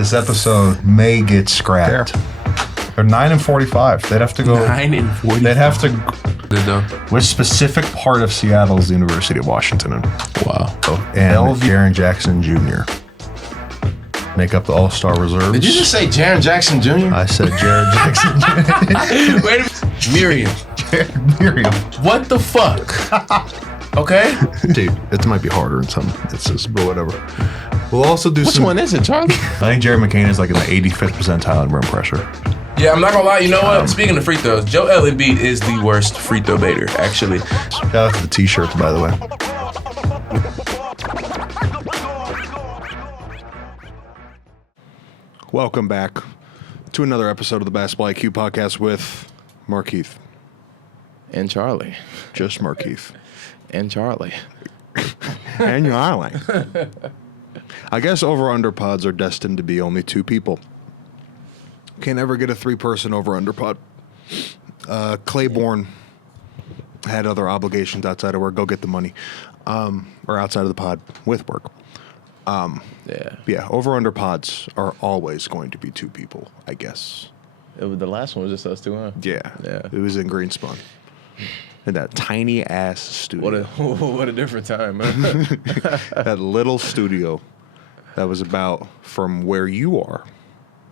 This episode may get scrapped. They're 9-45. They'd have to go. 9-45. They'd have to. Good though. Which specific part of Seattle is the University of Washington in? Wow. And Jaren Jackson Jr. make up the All-Star reserves. Did you just say Jaren Jackson Jr.? I said Jaren Jackson Jr. Wait a minute. Miriam. Miriam. What the fuck? Okay. Dude, it might be harder in some instances, but whatever. We'll also do Which some. one is it, Charlie? I think Jerry McCain is like in the 85th percentile in rim pressure. Yeah, I'm not gonna lie. You know what? Speaking of free throws, Joel Embiid is the worst free throw baiter, actually. Shout out to the t-shirts, by the way. Welcome back to another episode of the Basketball IQ podcast with Markeith. And Charlie. Just Markeith. And Charlie. And your island. I guess over-under pods are destined to be only two people. Can't ever get a three-person over-under pod. Claiborne had other obligations outside of work. Go get the money. Or outside of the pod with work. Yeah, over-under pods are always going to be two people, I guess. The last one was just us two, huh? Yeah. Yeah. It was in Greenspun. In that tiny-ass studio. What a different time, huh? That little studio that was about from where you are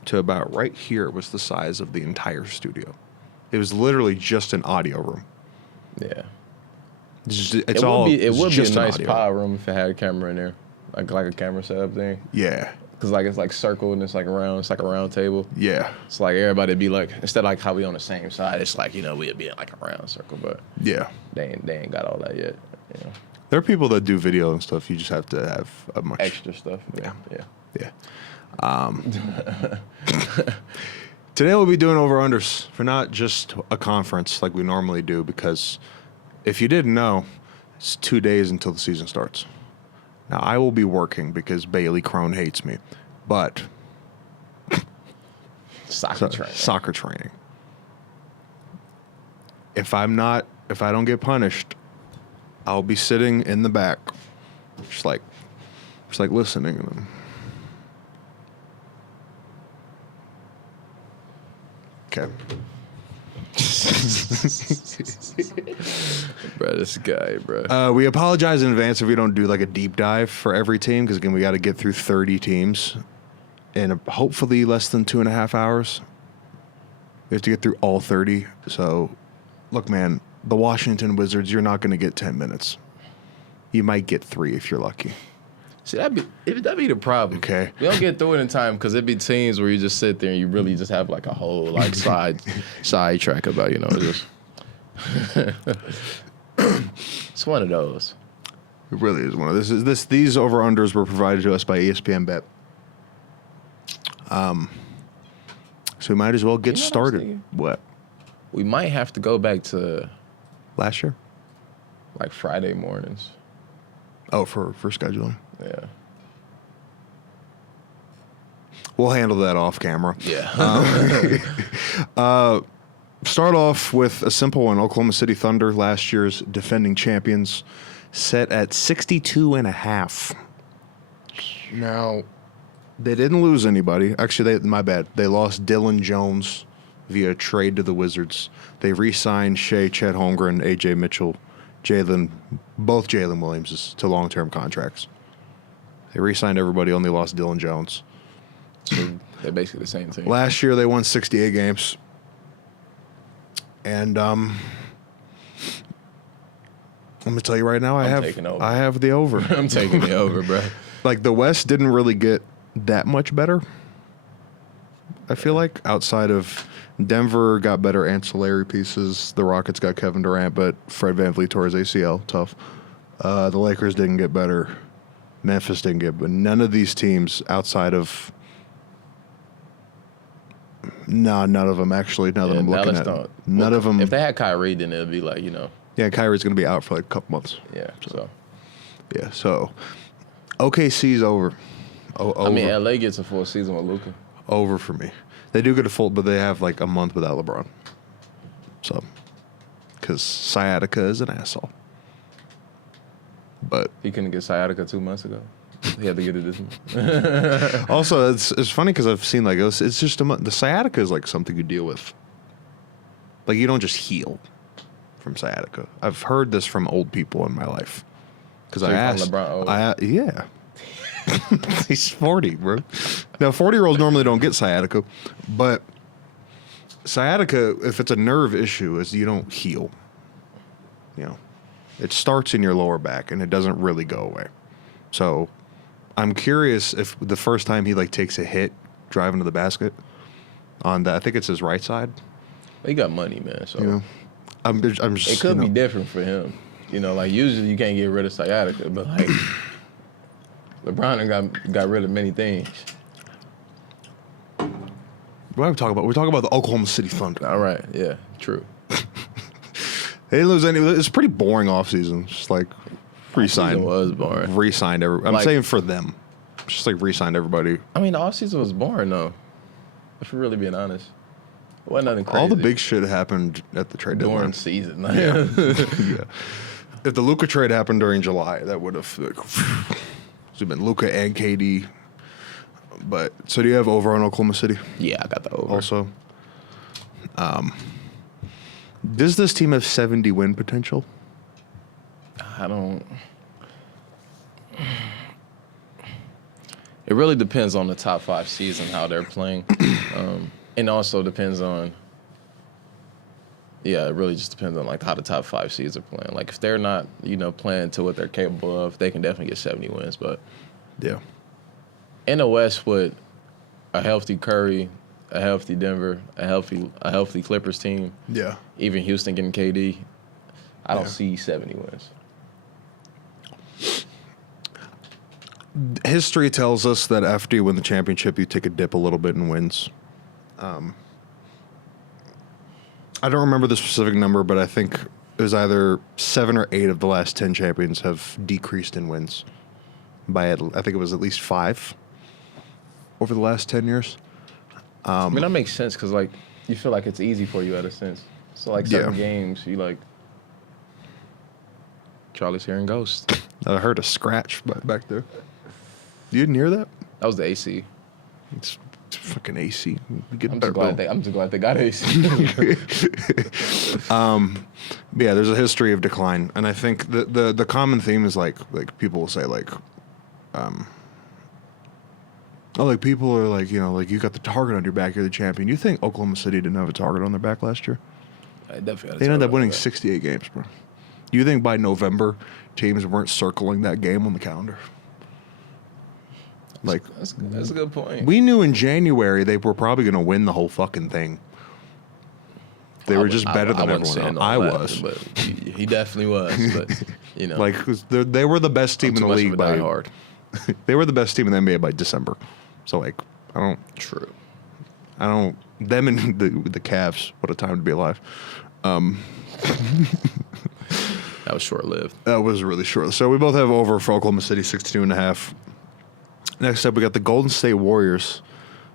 to about right here was the size of the entire studio. It was literally just an audio room. Yeah. It would be a nice power room if it had a camera in there. Like a camera setup thing. Yeah. Because it's like circle and it's like round. It's like a round table. Yeah. It's like everybody be like, instead of like how we on the same side, it's like, we'd be in like a round circle, but Yeah. they ain't got all that yet. There are people that do video and stuff. You just have to have a much Extra stuff. Yeah. Yeah. Today we'll be doing over-unders for not just a conference like we normally do, because if you didn't know, it's 2 days until the season starts. Now, I will be working because Bailey Crone hates me, but soccer training. If I don't get punished, I'll be sitting in the back, just like listening to them. Okay. Bro, this guy, bro. We apologize in advance if we don't do like a deep dive for every team, because again, we got to get through 30 teams in hopefully less than 2.5 hours. We have to get through all 30. So, look, man, the Washington Wizards, you're not going to get 10 minutes. You might get 3 if you're lucky. See, that'd be the problem. Okay. We don't get through it in time because it'd be teams where you just sit there and you really just have like a whole like side track about, just. It's one of those. It really is one of those. These over-unders were provided to us by ESPN Bet. So we might as well get started. What? We might have to go back to Last year? like Friday mornings. Oh, for scheduling. Yeah. We'll handle that off camera. Yeah. Start off with a simple one. Oklahoma City Thunder, last year's defending champions, set at 62.5. Now, they didn't lose anybody. Actually, my bad. They lost Dylan Jones via trade to the Wizards. They re-signed Shea, Chet Holmgren, A.J. Mitchell, both Jalen Williams to long-term contracts. They re-signed everybody, only lost Dylan Jones. So they're basically the same thing. Last year, they won 68 games. And let me tell you right now, I have the over. I'm taking the over, bro. Like, the West didn't really get that much better. I feel like outside of Denver got better ancillary pieces. The Rockets got Kevin Durant, but Fred VanVleet tore his ACL. Tough. The Lakers didn't get better. Memphis didn't get, but none of these teams outside of. No, none of them actually. Now that I'm looking at it, none of them. If they had Kyrie, then it'd be like Yeah, Kyrie's gonna be out for like a couple months. Yeah. So OKC's over. Over. I mean, LA gets a full season with Luka. Over for me. They do get a full, but they have like a month without LeBron. So, because sciatica is an asshole. But he couldn't get sciatica 2 months ago. He had to get it this month. Also, it's funny because I've seen like it's just the sciatica is like something you deal with. Like you don't just heal from sciatica. I've heard this from old people in my life. Because So I you call asked, LeBron old? yeah. He's 40, bro. Now, 40-year-olds normally don't get sciatica, but sciatica, if it's a nerve issue, is you don't heal. You know, it starts in your lower back and it doesn't really go away. So, I'm curious if the first time he like takes a hit driving to the basket on the, I think it's his right side. He got money, man. So You know, I'm just. it could you be know, different for him. You know, like usually you can't get rid of sciatica, but like LeBron done got rid of many things. What are we talking about? We're talking about the Oklahoma City Thunder. All right, yeah, true. They didn't lose any. It's a pretty boring offseason. Just like Season re-signed, was boring. re-signed every. I'm Like- saying for them, just like re-signed everybody. I mean, the offseason was boring though. If we're really being honest, it wasn't nothing crazy. All the big shit happened at the trade during deadline. season. Yeah. If the Luka trade happened during July, that would have it's been Luka and KD. But so do you have over on Oklahoma City Yeah, I got the over. also? Does this team have 70 win potential? I don't. It really depends on the top 5 season how they're playing, and also depends on. Yeah, it really just depends on like how the top 5 seeds are playing. Like if they're not, playing to what they're capable of, they can definitely get 70 wins. But Yeah. in the West, with a healthy Curry, a healthy Denver, a healthy Clippers team, Yeah. even Houston getting KD, I don't Yeah. see 70 wins. History tells us that after you win the championship, you take a dip a little bit in wins. I don't remember the specific number, but I think it was either 7 or 8 of the last 10 champions have decreased in wins by, I think it was at least 5 over the last 10 years. I mean, that makes sense because, like, you feel like it's easy for you at a sense. So, like, certain Yeah. games, you, like, Charlie's hearing ghosts. I heard a scratch back there. You didn't hear that? That was the AC. It's fucking AC. We get I'm better, just glad they got AC. But yeah, there's a history of decline, and I think the common theme is like people will say like, like people are like like you got the target on your back, you're the champion. You think Oklahoma City didn't have a target on their back last year? I definitely. They ended up winning 68 games, bro. You think by November teams weren't circling that game on the calendar? Like That's a good point. we knew in January they were probably going to win the whole fucking thing. They were just better than everyone else. I was. But he definitely was. But, Like they were the best team in the league by diehard. They were the best team in the NBA by December. So like True. them and the Cavs, what a time to be alive. That was short lived. That was really short. So we both have over for Oklahoma City 62.5. Next up we got the Golden State Warriors,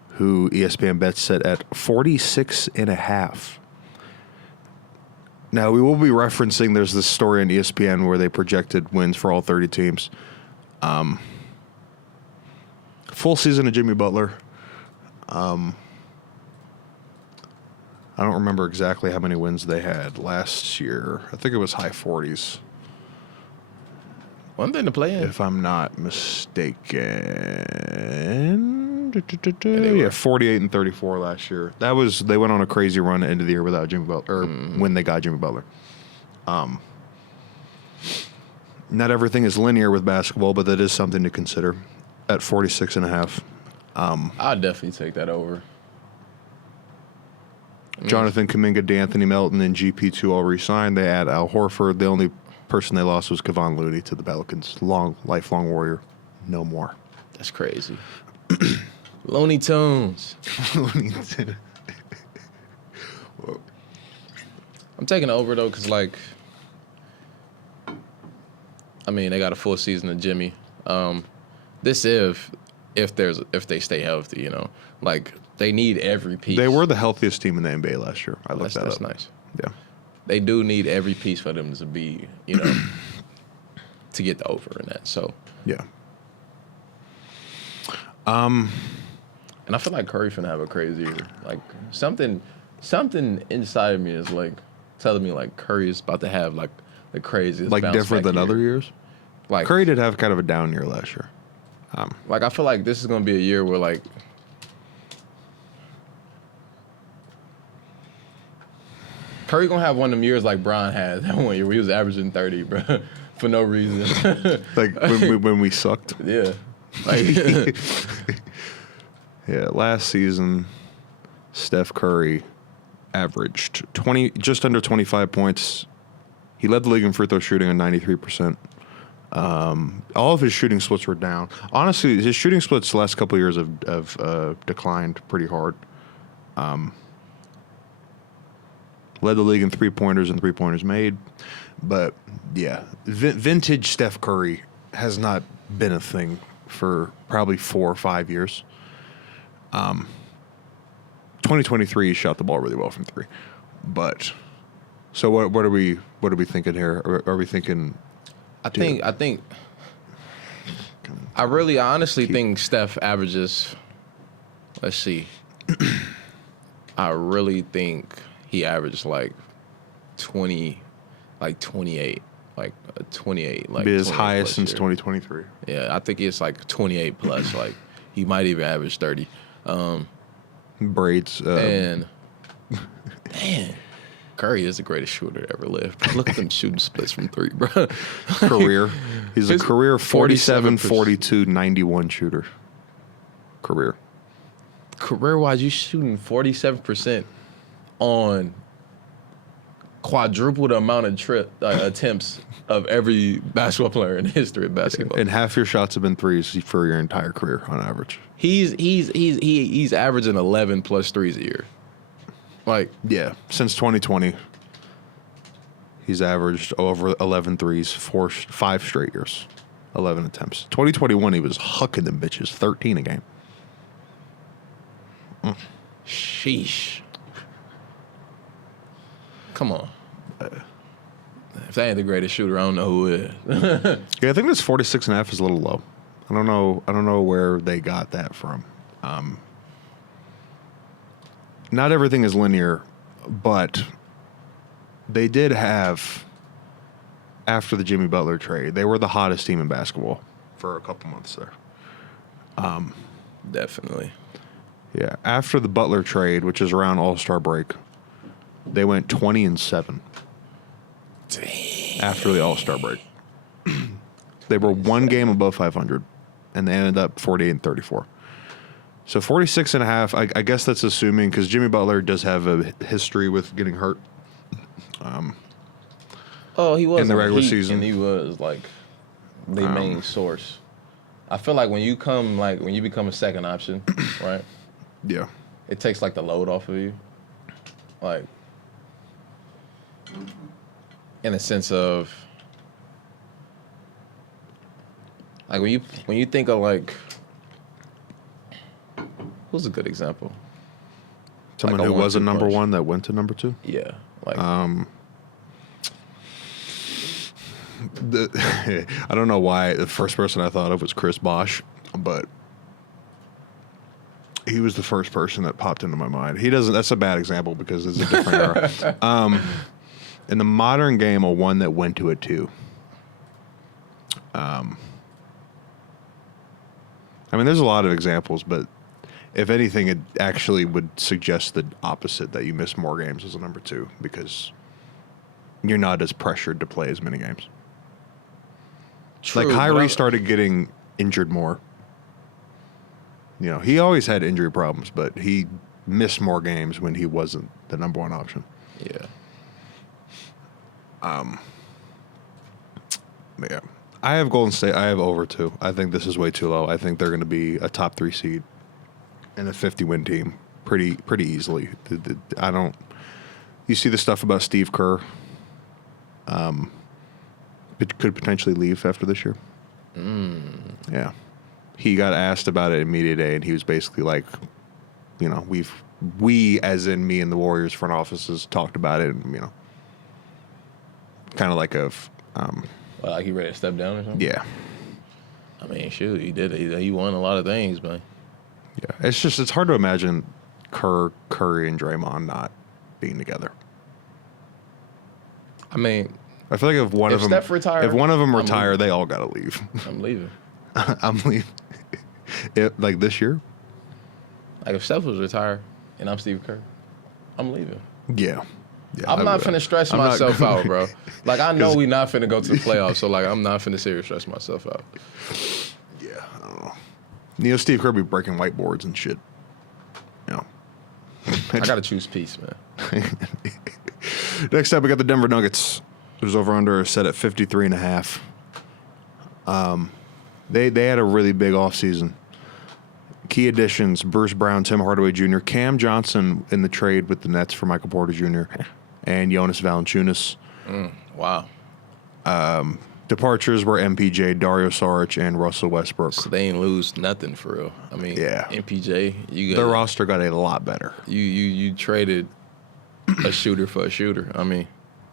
who ESPN bets set at 46.5. Now we will be referencing there's this story on ESPN where they projected wins for all 30 teams. Full season of Jimmy Butler. I don't remember exactly how many wins they had last year. I think it was high 40s, One thing to play in. if I'm not mistaken. they Yeah, were. 48 and 34 last year. They went on a crazy run at the end of the year without Jimmy Butler, or when they got Jimmy Butler. Not everything is linear with basketball, but that is something to consider at 46.5. I'd definitely take that over. Jonathan Kuminga, D'Anthony Melton, and GP2 all re-signed. They add Al Horford. The only person they lost was Kevon Looney to the Pelicans. Lifelong Warrior. No more. That's crazy. Looney Tunes. I'm taking over though, cause like, I mean, they got a full season of Jimmy. This if they stay healthy, like they need every piece. They were the healthiest team in the NBA last year. I looked That's that up. nice. Yeah. They do need every piece for them to be, to get the over in that. So Yeah. And I feel like Curry finna have a crazy year. Like something inside of me is like telling me like Curry is about to have like the craziest Like bounce different back than year. other years. Like Curry did have kind of a down year last year. Like I feel like this is gonna be a year where like Curry gonna have one of them years like Bron had that one year where he was averaging 30, bro, for no reason. Like when we sucked. Yeah. Like Yeah, last season, Steph Curry averaged just under 25 points. He led the league in free throw shooting at 93%. All of his shooting splits were down. Honestly, his shooting splits the last couple of years have declined pretty hard. Led the league in three-pointers and three-pointers made. But, yeah, vintage Steph Curry has not been a thing for probably 4 or 5 years. 2023, he shot the ball really well from three. But, so what are we thinking here? Are we thinking... I honestly think Steph averages, let's see. I really think he averaged like 20, like 28, like 28. Like be his 28 highest plus since year. 2023. Yeah, I think it's like 28 plus. Like he might even average 30. Braids. And man, Curry is the greatest shooter to ever live. Look at them shooting splits from three, bro. Career. He's a His career 47, 47%. 42, 91 shooter. Career. Career-wise, you shooting 47% on quadruple the amount of attempts of every basketball player in the history of basketball. And half your shots have been threes for your entire career on average. He's averaging 11 plus threes a year. Like, Yeah. Since 2020, he's averaged over 11 threes, 5 straight years. 11 attempts. 2021, he was hucking them bitches, 13 a game. sheesh. Come on. If that ain't the greatest shooter, I don't know who is. Yeah, I think this 46 and a half is a little low. I don't know where they got that from. Not everything is linear, but they did have, after the Jimmy Butler trade, they were the hottest team in basketball for a couple months there. Definitely. Yeah, after the Butler trade, which is around All-Star break, they went 20-7. Damn. After the All-Star break. They were one game above 500, and they ended up 48-34. So 46 and a half, I guess that's assuming, because Jimmy Butler does have a history with getting hurt. Oh, he was in the on regular Heat, season. and he was like the main source. I feel like when you become a second option, right? Yeah. It takes like the load off of you, like in a sense of like when you think of like who's a good example? Someone Like a who was a 1-2 number punch. one that went to number two. Yeah, like I don't know why the first person I thought of was Chris Bosh, but he was the first person that popped into my mind. He doesn't. That's a bad example because it's a different era. In the modern game, a one that went to a two. I mean, there's a lot of examples, but if anything, it actually would suggest the opposite, that you miss more games as a number two because you're not as pressured to play as many games. true, Like but Kyrie I- started getting injured more. You know, he always had injury problems, but he missed more games when he wasn't the number one option. Yeah, Yeah. I have Golden State. I have over 2. I think this is way too low. I think they're going to be a top 3 seed and a 50-win team pretty easily. I don't. You see the stuff about Steve Kerr. It could potentially leave after this year. Yeah. He got asked about it in media day, and he was basically like, you know, we as in me and the Warriors front offices talked about it, and you know, kind of like like he ready to step down or something. yeah. I mean, shoot, he did it. He won a lot of things, man. Yeah, it's hard to imagine Curry, and Draymond not being together. I mean, I feel like if one If of them Steph retire, if one of them I'm retire, leaving. they all gotta leave. I'm leaving. I'm leaving. Like this year. Like if Steph was retired and I'm Steve Kerr, I'm leaving. Yeah. I'm not finna stress I'm not myself gonna- out, bro. Like I know we not finna go to the playoffs, so like I'm not finna seriously stress myself out. Yeah, I don't know. You know, Steve Kerr be breaking whiteboards and shit. You know. I gotta choose peace, man. Next up, we got the Denver Nuggets. Who's over under set at 53.5. They had a really big offseason. Key additions: Bruce Brown, Tim Hardaway Jr., Cam Johnson in the trade with the Nets for Michael Porter Jr., and Jonas Valanciunas. Wow. Departures were MPJ, Dario Saric, and Russell Westbrook. So they ain't lose nothing for real. I mean, Yeah. MPJ, you Their got roster got a lot better. you traded a shooter for a shooter. I mean,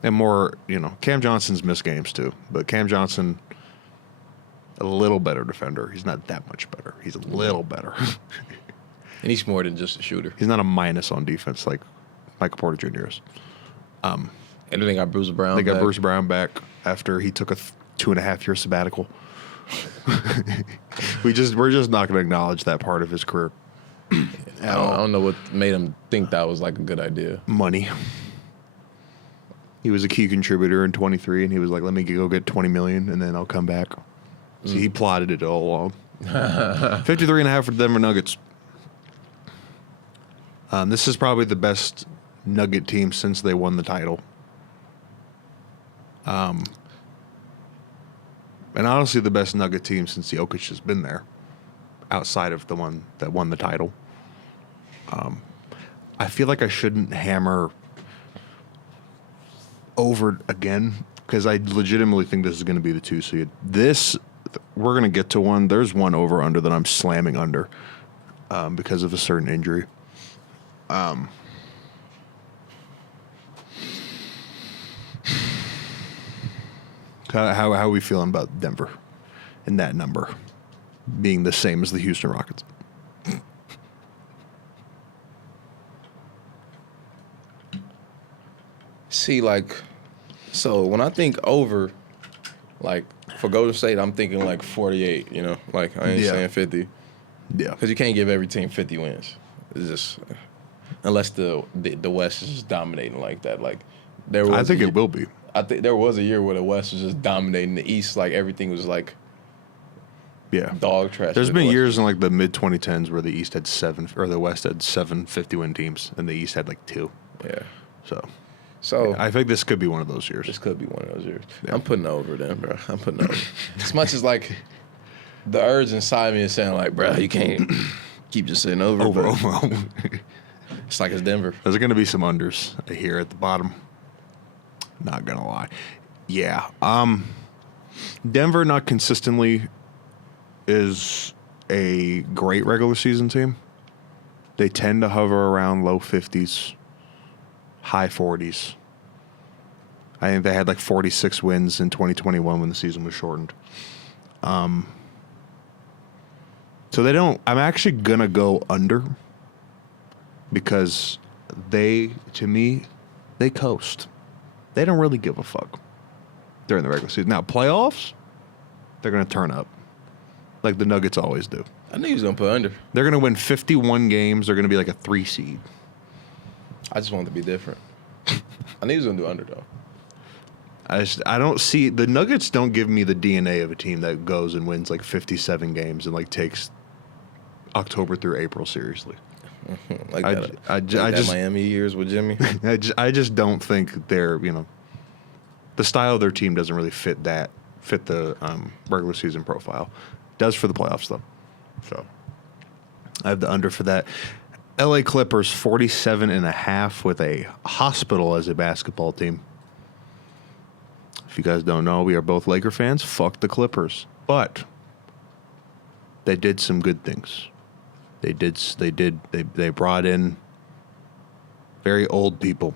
And more, Cam Johnson's missed games too. But Cam Johnson, a little better defender. He's not that much better. He's a little better. and he's more than just a shooter. He's not a minus on defense like Michael Porter Jr. is. And then they got Bruce Brown. They got back. Bruce Brown back after he took a 2.5-year sabbatical. We're just not going to acknowledge that part of his career. I don't know what made him think that was like a good idea. Money. He was a key contributor in 23, and he was like, "Let me go get 20 million, and then I'll come back." So he plotted it all along. 53.5 for the Denver Nuggets. This is probably the best Nugget team since they won the title. And honestly, the best Nugget team since Jokic has been there, outside of the one that won the title. I feel like I shouldn't hammer over again because I legitimately think this is going to be the 2 seed. We're going to get to one. There's one over under that I'm slamming under because of a certain injury. How are we feeling about Denver and that number being the same as the Houston Rockets? See, so when I think over, like for Golden State, I'm thinking like 48. Like I ain't Yeah. saying 50 Yeah. because you can't give every team 50 wins. It's just unless the West is just dominating like that. Like there was I think it will be. I think there was a year where the West was just dominating the East. Like everything was like Yeah. dog trash. There's The been West- years in like the mid 2010s where the East had 7 or the West had 7 50-win teams and the East had like 2. Yeah. So So I think this could be one of those years. this could be one of those years. Yeah. I'm putting over them, bro. I'm putting over. As much as like the urge inside me is saying like, bro, you can't keep just saying over. Over. But it's like it's Denver. There's going to be some unders here at the bottom. Not going to lie. Yeah. Denver not consistently is a great regular season team. They tend to hover around low 50s, high 40s. I think they had like 46 wins in 2021 when the season was shortened. So they don't. I'm actually going to go under because to me, they coast. They don't really give a fuck during the regular season. Now, playoffs, they're going to turn up like the Nuggets always do. I knew he was gonna put under. They're going to win 51 games. They're going to be like a 3 seed. I just wanted to be different. I knew he was gonna do under though. I don't see the Nuggets don't give me the DNA of a team that goes and wins like 57 games and like takes October through April seriously. Like I- that. I like ju- I that just- Miami years with Jimmy. I just don't think they're the style of their team doesn't really fit the regular season profile. Does for the playoffs though. So I have the under for that. LA Clippers 47.5 with a hospital as a basketball team. If you guys don't know, we are both Laker fans. Fuck the Clippers. But they did some good things. They brought in very old people.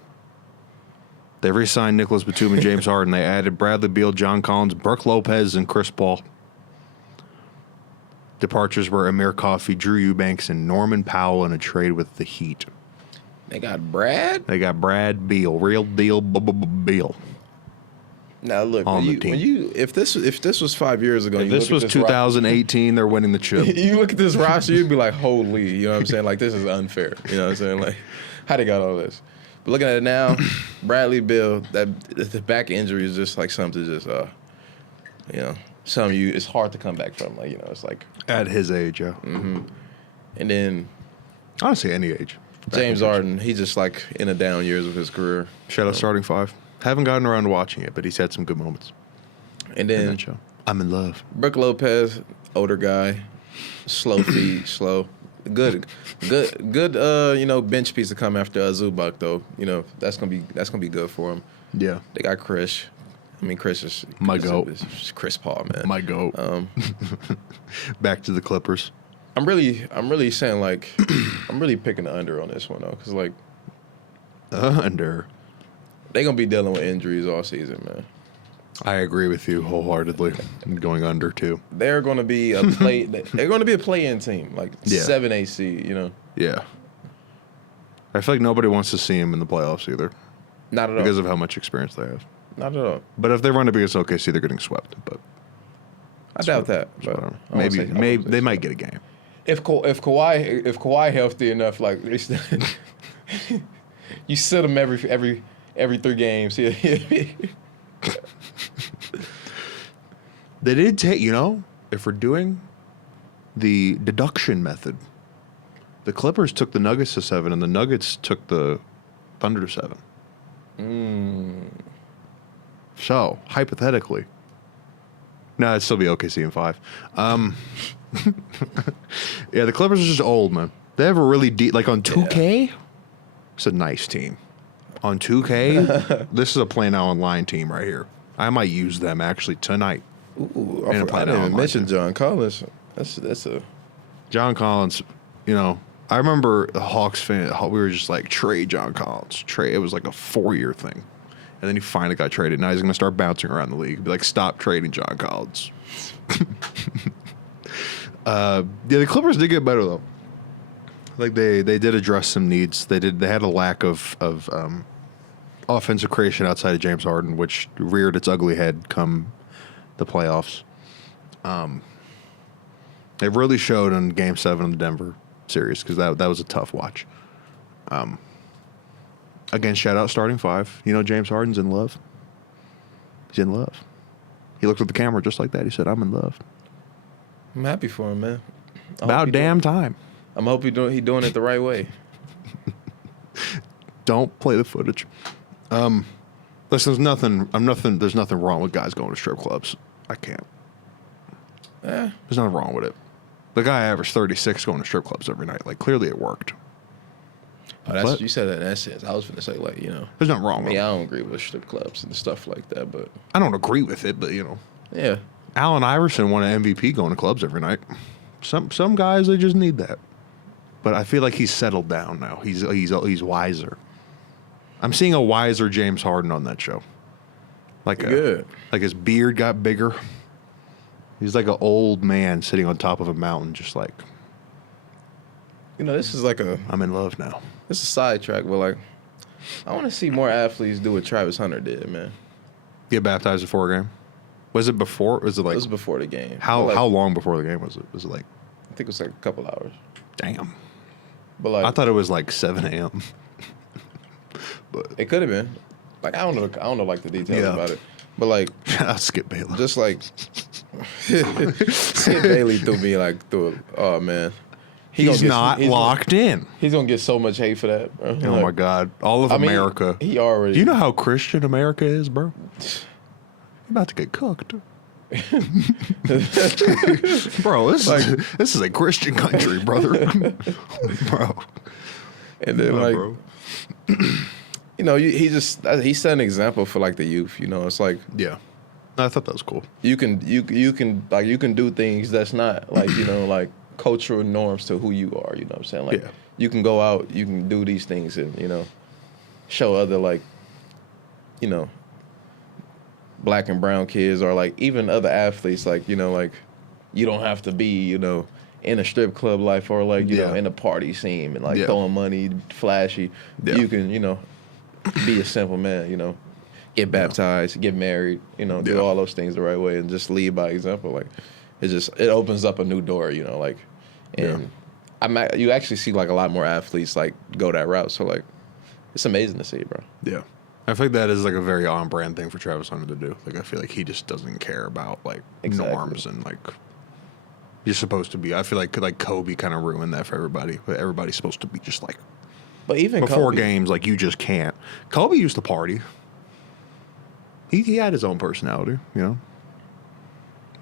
They re-signed Nicholas Batum and James Harden. They added Bradley Beal, John Collins, Brooke Lopez, and Chris Paul. Departures were Amir Coffey, Drew Eubanks, and Norman Powell in a trade with the Heat. They got Brad. They got Brad Beal, real deal Beal. Now look, On the when team. you if this was 5 years ago, If you this look at was 2018, they're winning the chip. you look at this roster, you'd be like, holy, you know what I'm saying? Like, this is unfair. You know what I'm saying? Like, how they got all this? But looking at it now, Bradley Beal, the back injury is just like something just, you know, it's hard to come back from. Like, you know, it's like. At his age, yeah. And then Honestly, any age. James Harden, he's just like in the down years of his career. Shout out starting five. Haven't gotten around to watching it, but he's had some good moments And in then that show. I'm in love. Brook Lopez, older guy, slow feet, slow. Good, you know, bench piece to come after Zubac though. You know, that's gonna be good for him. Yeah. They got Chris. I mean, Chris is My Chris goat. is Chris Paul, man. My goat. Back to the Clippers. I'm really saying like, I'm really picking the under on this one though, because like Under. they gonna be dealing with injuries all season, man. I agree with you wholeheartedly. I'm going under too. They're gonna be a play. They're gonna be a play-in team, like Yeah. 7-8 seed. You know, Yeah. I feel like nobody wants to see him in the playoffs either not at all. because of how much experience they have. Not at all. But if they run up against OKC, they're getting swept. But I doubt that. But whatever. I won't say- I maybe won't say they so. might get a game. If Kawhi healthy enough, like you sit him every 3 games. They did take, if we're doing the deduction method, the Clippers took the Nuggets to 7, and the Nuggets took the Thunder to 7. So, hypothetically, no, it'd still be OKC in 5. Yeah, the Clippers are just old, man. They have a really deep, like on 2K, it's a nice team. On 2K, this is a Play Now Online team right here. I might use them actually tonight. Ooh, And a I play didn't now even on mention mine. John Collins. That's a John Collins, I remember the Hawks fan. We were just like, trade John Collins. Trade. It was like a 4-year thing. And then he finally got traded. Now he's going to start bouncing around the league. Be like, stop trading John Collins. The Clippers did get better, though. Like, they did address some needs. They had a lack of offensive creation outside of James Harden, which reared its ugly head come the playoffs. It really showed in Game 7 of the Denver series because that was a tough watch. Again, shout out starting 5. James Harden's in love. He's in love. He looked at the camera just like that. He said, I'm in love. I'm happy for him, man. About damn time. I'm hoping he doing it the right way. Don't play the footage. Listen, there's nothing wrong with guys going to strip clubs. I can't. There's nothing wrong with it. The guy averaged 36 going to strip clubs every night. Like, clearly it worked. Oh, that's But- you said that in that sense. I was going to say, like, There's nothing wrong I with mean, it. I don't agree with strip clubs and stuff like that, but I don't agree with it, but, yeah. Allen Iverson won an MVP going to clubs every night. Some guys, they just need that. But I feel like he's settled down now. He's wiser. I'm seeing a wiser James Harden on that show. Good. Like his beard got bigger. He's like an old man sitting on top of a mountain, just like, This is like I'm in love now. this is a sidetrack, but like, I want to see more athletes do what Travis Hunter did, man. Get baptized before a game. Was it before? Was it It like was before the game. how But, like, how long before the game was it? Was it like I think it was like a couple hours. damn? But like, I thought it was like 7 a.m. But it could have been. Like, I don't know like the details Yeah. about it. But like, shout out Skip Bayless. just like Skip Bailey threw me like through it. Oh man. He's not locked in. He's gonna get so much hate for that, bro. Oh my God! All of I mean, America. He already. Do you know how Christian America is, bro? You're about to get cooked. Bro, this is a Christian country, brother. Bro. And then Bro. he set an example for like the youth. It's like Yeah. I thought that was cool. you can do things that's not like like cultural norms to who you are. You know what I'm saying? Like Yeah. you can go out, you can do these things, and show other like black and brown kids or like even other athletes like like you don't have to be, in a strip club life or like, you know, in a party scene and like throwing money, flashy. Yeah. You can, be a simple man, get baptized, get married, do all those things the right way and just lead by example. Like it opens up a new door, like, and you actually see like a lot more athletes like go that route. So like, it's amazing to see, bro. Yeah. I feel like that is like a very on-brand thing for Travis Hunter to do. Like, I feel like he just doesn't care about like norms and like you're supposed to be. I feel like Kobe kind of ruined that for everybody. But everybody's supposed to be just like. But even before Kobe, games, like you just can't. Kobe used to party. He had his own personality,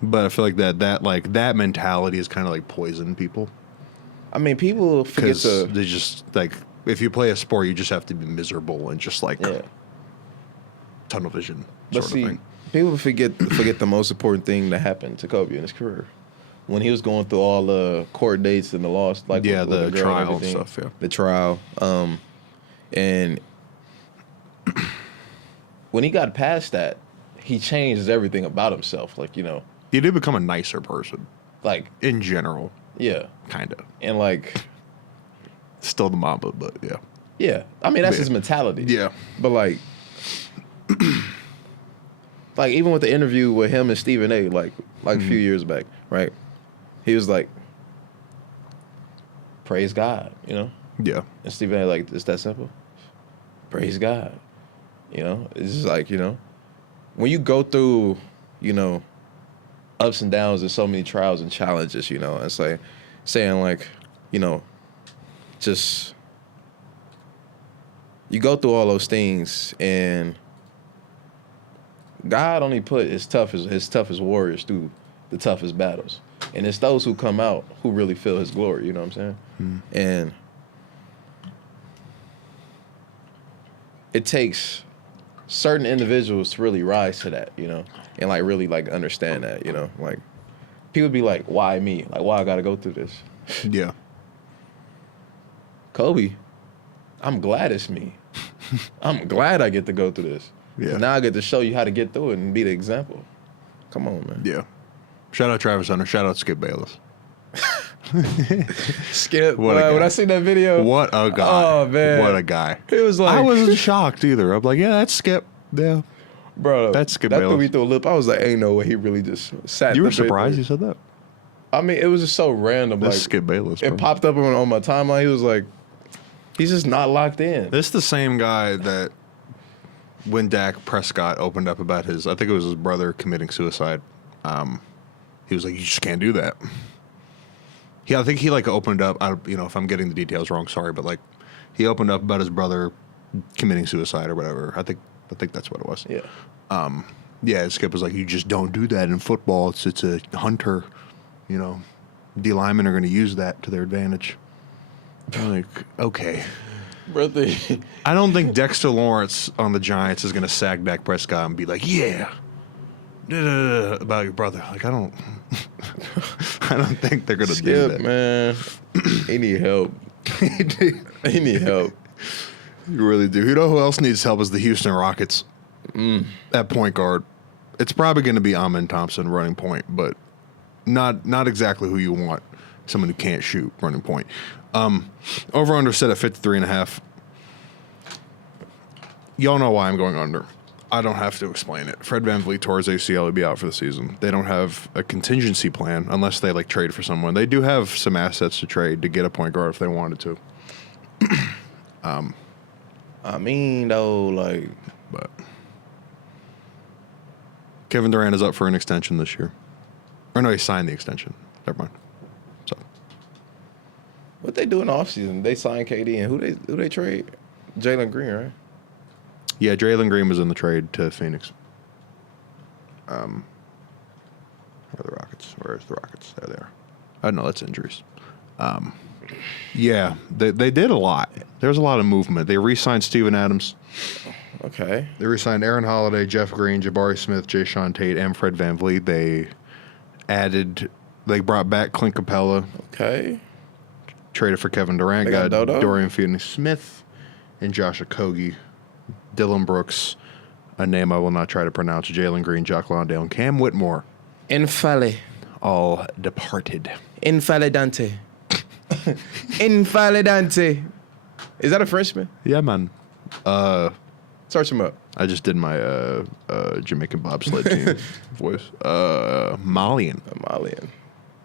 But I feel like that mentality is kind of like poison people. I mean, people forget to. They just like if you play a sport, you just have to be miserable and just like tunnel vision sort of thing. People forget the most important thing that happened to Kobe in his career. When he was going through all the court dates and the loss, like with the girl trial and stuff, the trial, and when he got past that, he changed everything about himself. Like he did become a nicer person, like in general. Yeah, kind of, and like still the Mamba, but yeah. I mean, that's his mentality. Yeah, but like. Like even with the interview with him and Stephen A. like a few years back, right? He was like, "Praise God," Yeah. And Stephen A. like, "It's that simple." Praise God, It's just like when you go through, ups and downs and so many trials and challenges, it's like saying like, just you go through all those things and. God only put his toughest warriors through the toughest battles. And it's those who come out who really feel his glory, you know what I'm saying? And it takes certain individuals to really rise to that, and like really like understand that, Like people be like, why me? Like why I gotta go through this? Yeah. Kobe, I'm glad it's me. I'm glad I get to go through this. Yeah. Now I get to show you how to get through it and be the example. Come on, man. Yeah. Shout out Travis Hunter. Shout out Skip Bayless. Skip. When I seen that video. What a guy. Oh, man. What a guy. It was like. I wasn't shocked either. I'm like, yeah, that's Skip. Yeah. Bro, that's Skip Bayless. That threw me through a lip. I was like, ain't no way he really just sat. You were surprised you said that? I mean, it was just so random. That's like Skip Bayless. Bro. It popped up on my timeline. He was like, he's just not locked in. This is the same guy that. When Dak Prescott opened up about I think it was his brother committing suicide, he was like, "You just can't do that." Yeah, I think he like opened up. If I'm getting the details wrong, sorry, but like he opened up about his brother committing suicide or whatever. I think that's what it was. Yeah. Yeah. Skip was like, "You just don't do that in football. It's a hunter. D linemen are going to use that to their advantage." I'm like, okay. Brother. I don't think Dexter Lawrence on the Giants is going to sack Dak Prescott and be like, yeah, about your brother. Like, I don't think they're going to do that. Man. He need help. He need help. You really do. You know who else needs help is the Houston Rockets at point guard. It's probably going to be Amen Thompson running point, but not exactly who you want. Someone who can't shoot running point. Over under set at 53.5. Y'all know why I'm going under. I don't have to explain it. Fred VanVleet tore his ACL. He'll be out for the season. They don't have a contingency plan unless they like trade for someone. They do have some assets to trade to get a point guard if they wanted to. I mean, though, like, but Kevin Durant is up for an extension this year. Or no, he signed the extension. Never mind. What they do in the offseason? They signed KD and who they trade? Jalen Green, right? Yeah, Jalen Green was in the trade to Phoenix. Where are the Rockets? Where's the Rockets? There they are. Oh no, that's injuries. Yeah, they did a lot. There's a lot of movement. They re-signed Steven Adams. Okay. They re-signed Aaron Holiday, Jeff Green, Jabari Smith, Jayshawn Tate, and Fred VanVleet. They brought back Clint Capella. Okay. Traded for Kevin Durant, got Dorian Finney-Smith and Josh Okogie, Dylan Brooks, a name I will not try to pronounce, Jalen Green, Jock Londale, and Cam Whitmore. Infale. all departed. Infalidante. Infalidante. Is that a Frenchman? Yeah, man. Search him up. I just did my Jamaican bobsled team voice. Malian. Malian.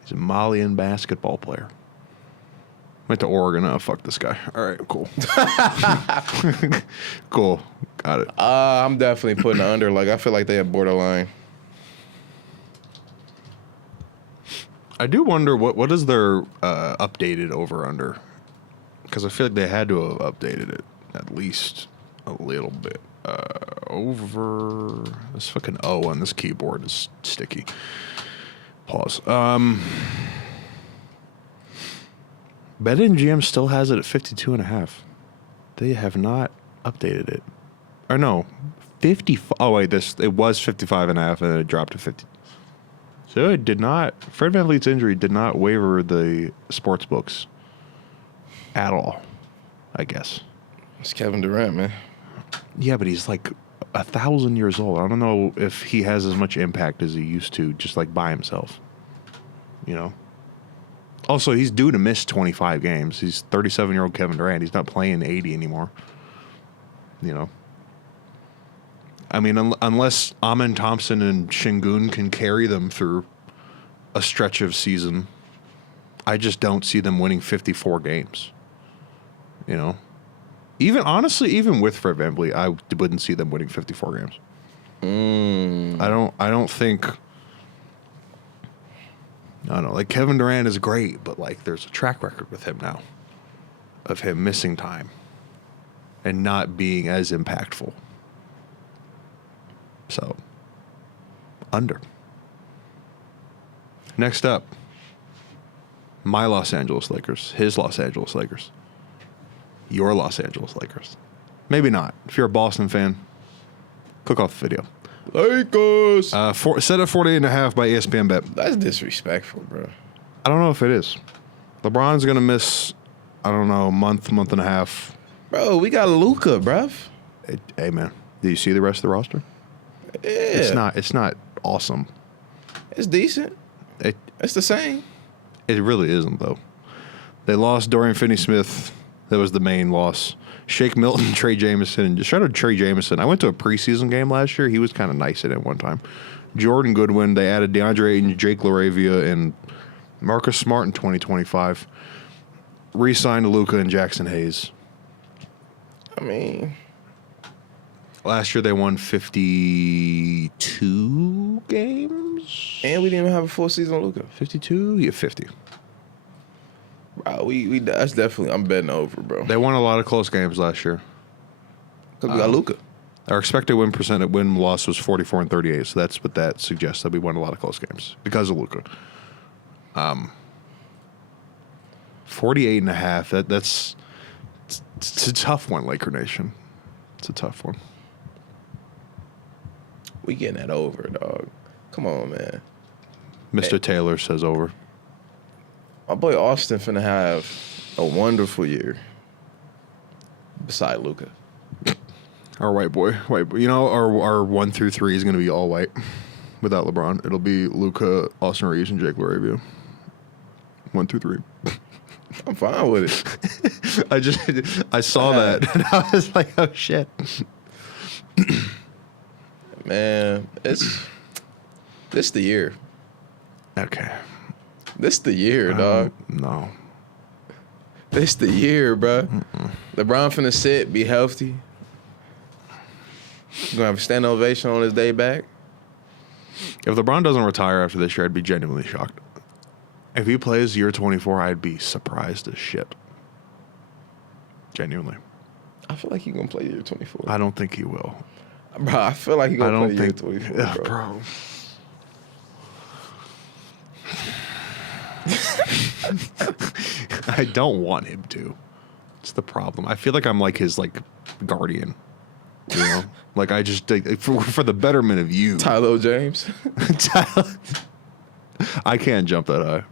He's a Malian basketball player. Went to Oregon. Oh, fuck this guy. All right, cool. Cool. Got it. I'm definitely putting under. Like, I feel like they have borderline. I do wonder what is their updated over under, because I feel like they had to have updated it at least a little bit. Over this fucking O on this keyboard is sticky. Pause. BetMGM still has it at 52.5. They have not updated it. Or no, 50. Oh wait, it was 55.5 and then it dropped to 50. So it did not. Fred VanVleet's injury did not waver the sports books at all, I guess. It's Kevin Durant, man. Yeah, but he's like 1,000 years old. I don't know if he has as much impact as he used to, just like by himself. You know. Also, he's due to miss 25 games. He's 37-year-old Kevin Durant. He's not playing 80 anymore. You know. I mean, unless Amen Thompson and Şengün can carry them through a stretch of season, I just don't see them winning 54 games. You know? Even with Fred VanVleet, I wouldn't see them winning 54 games. I don't think... I don't know. Like, Kevin Durant is great, but, like, there's a track record with him now of him missing time and not being as impactful. So, under. Next up, my Los Angeles Lakers, his Los Angeles Lakers, your Los Angeles Lakers. Maybe not. If you're a Boston fan, click off the video. Lakers. Set at 48.5 by ESPN Bet. That's disrespectful, bro. I don't know if it is. LeBron's going to miss, I don't know, month and a half. Bro, we got Luka, bruv. Hey, man. Do you see the rest of the roster? Yeah. It's not awesome. It's decent. It's the same. It really isn't, though. They lost Dorian Finney-Smith. That was the main loss. Shake Milton, Trey Jameson. Shout out to Trey Jameson. I went to a preseason game last year. He was kind of nice at it one time. Jordan Goodwin. They added DeAndre Ayton, Jake LaRavia, and Marcus Smart in 2025. Re-signed Luka and Jackson Hayes. I mean... Last year they won 52 games. And we didn't even have a full season of Luka. 52? Yeah, 50. Bro, that's definitely, I'm betting over, bro. They won a lot of close games last year. Because we got Luka. Our expected win percent at win-loss was 44 and 38, so that's what that suggests, that we won a lot of close games because of Luka. 48.5, that's it's a tough one, Laker Nation. It's a tough one. We getting that over, dog. Come on, man. Mr. Hey. Taylor says over. My boy Austin finna have a wonderful year beside Luka. Our white boy. You know, our 1 through 3 is going to be all white without LeBron. It'll be Luka, Austin Reeves, and Jake LaRavia. 1 through 3. I'm fine with it. I saw that and I was like, oh shit. Man, this the year. Okay. This the year, dog. No. This the year, bro. LeBron finna sit, be healthy. He's gonna have a standing ovation on his day back. If LeBron doesn't retire after this year, I'd be genuinely shocked. If he plays year 24, I'd be surprised as shit. Genuinely. I feel like he's gonna play year 24. I don't think he will. Bro, I feel like he's gonna play year 24, bro. I don't want him to. It's the problem. I feel like I'm like his guardian. You know? Like I just for the betterment of you. Tyler James. I can't jump that high.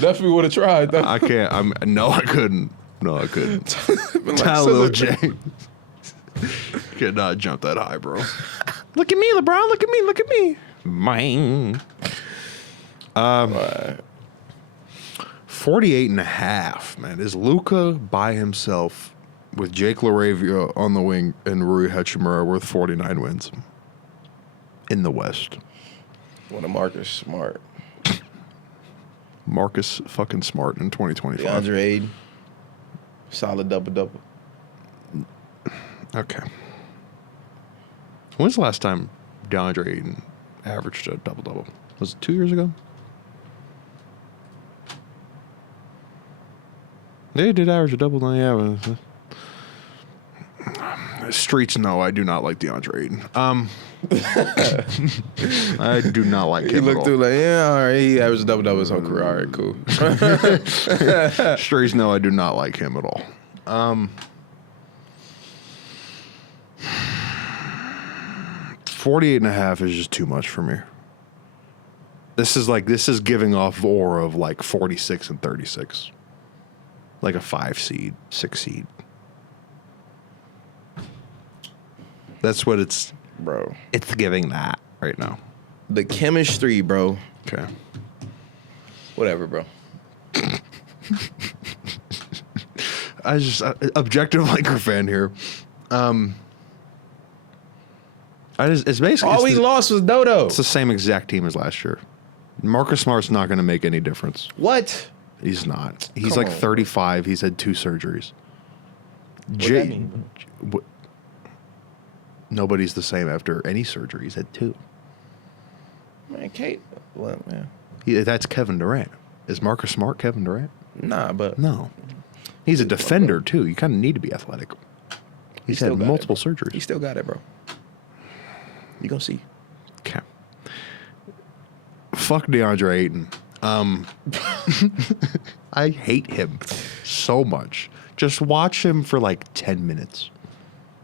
Definitely would have tried though. I can't. I couldn't. No, I couldn't. Like, Tyler James. Cannot jump that high, bro. Look at me, LeBron. Look at me. Mine. Right. 48.5, man. Is Luka by himself with Jake LaRavia on the wing and Rui Hachimura worth 49 wins in the West? One of Marcus Smart. Marcus fucking Smart in 2025. DeAndre Ayton. Solid double-double. Okay. When's the last time DeAndre Ayton averaged a double-double? Was it 2 years ago? They did average a double. Yeah. Streets, no, I do not like DeAndre Ayton. I do not like him. He looked through like, yeah, all right. He averaged a double-double his whole career. All right, cool. Streets, no, I do not like him at all. 48.5 is just too much for me. This is giving off aura of like 46 and 36. Like a 5 seed, 6 seed. That's what it's giving that right now. The chemistry, bro. Okay. Whatever, bro. I just objective Laker fan here. It's basically All we lost was Dodo. It's the same exact team as last year. Marcus Smart's not going to make any difference. What? He's not. He's Come like on, 35. He's had 2 surgeries. What that mean? Nobody's the same after any surgery. He's had 2. Man, Kate. Well, man. That's Kevin Durant. Is Marcus Smart Kevin Durant? Nah, but No. He's a defender, too. You kind of need to be athletic. He's had multiple surgeries. He still got it, bro. You gonna see. Okay. Fuck DeAndre Ayton. I hate him so much. Just watch him for like 10 minutes.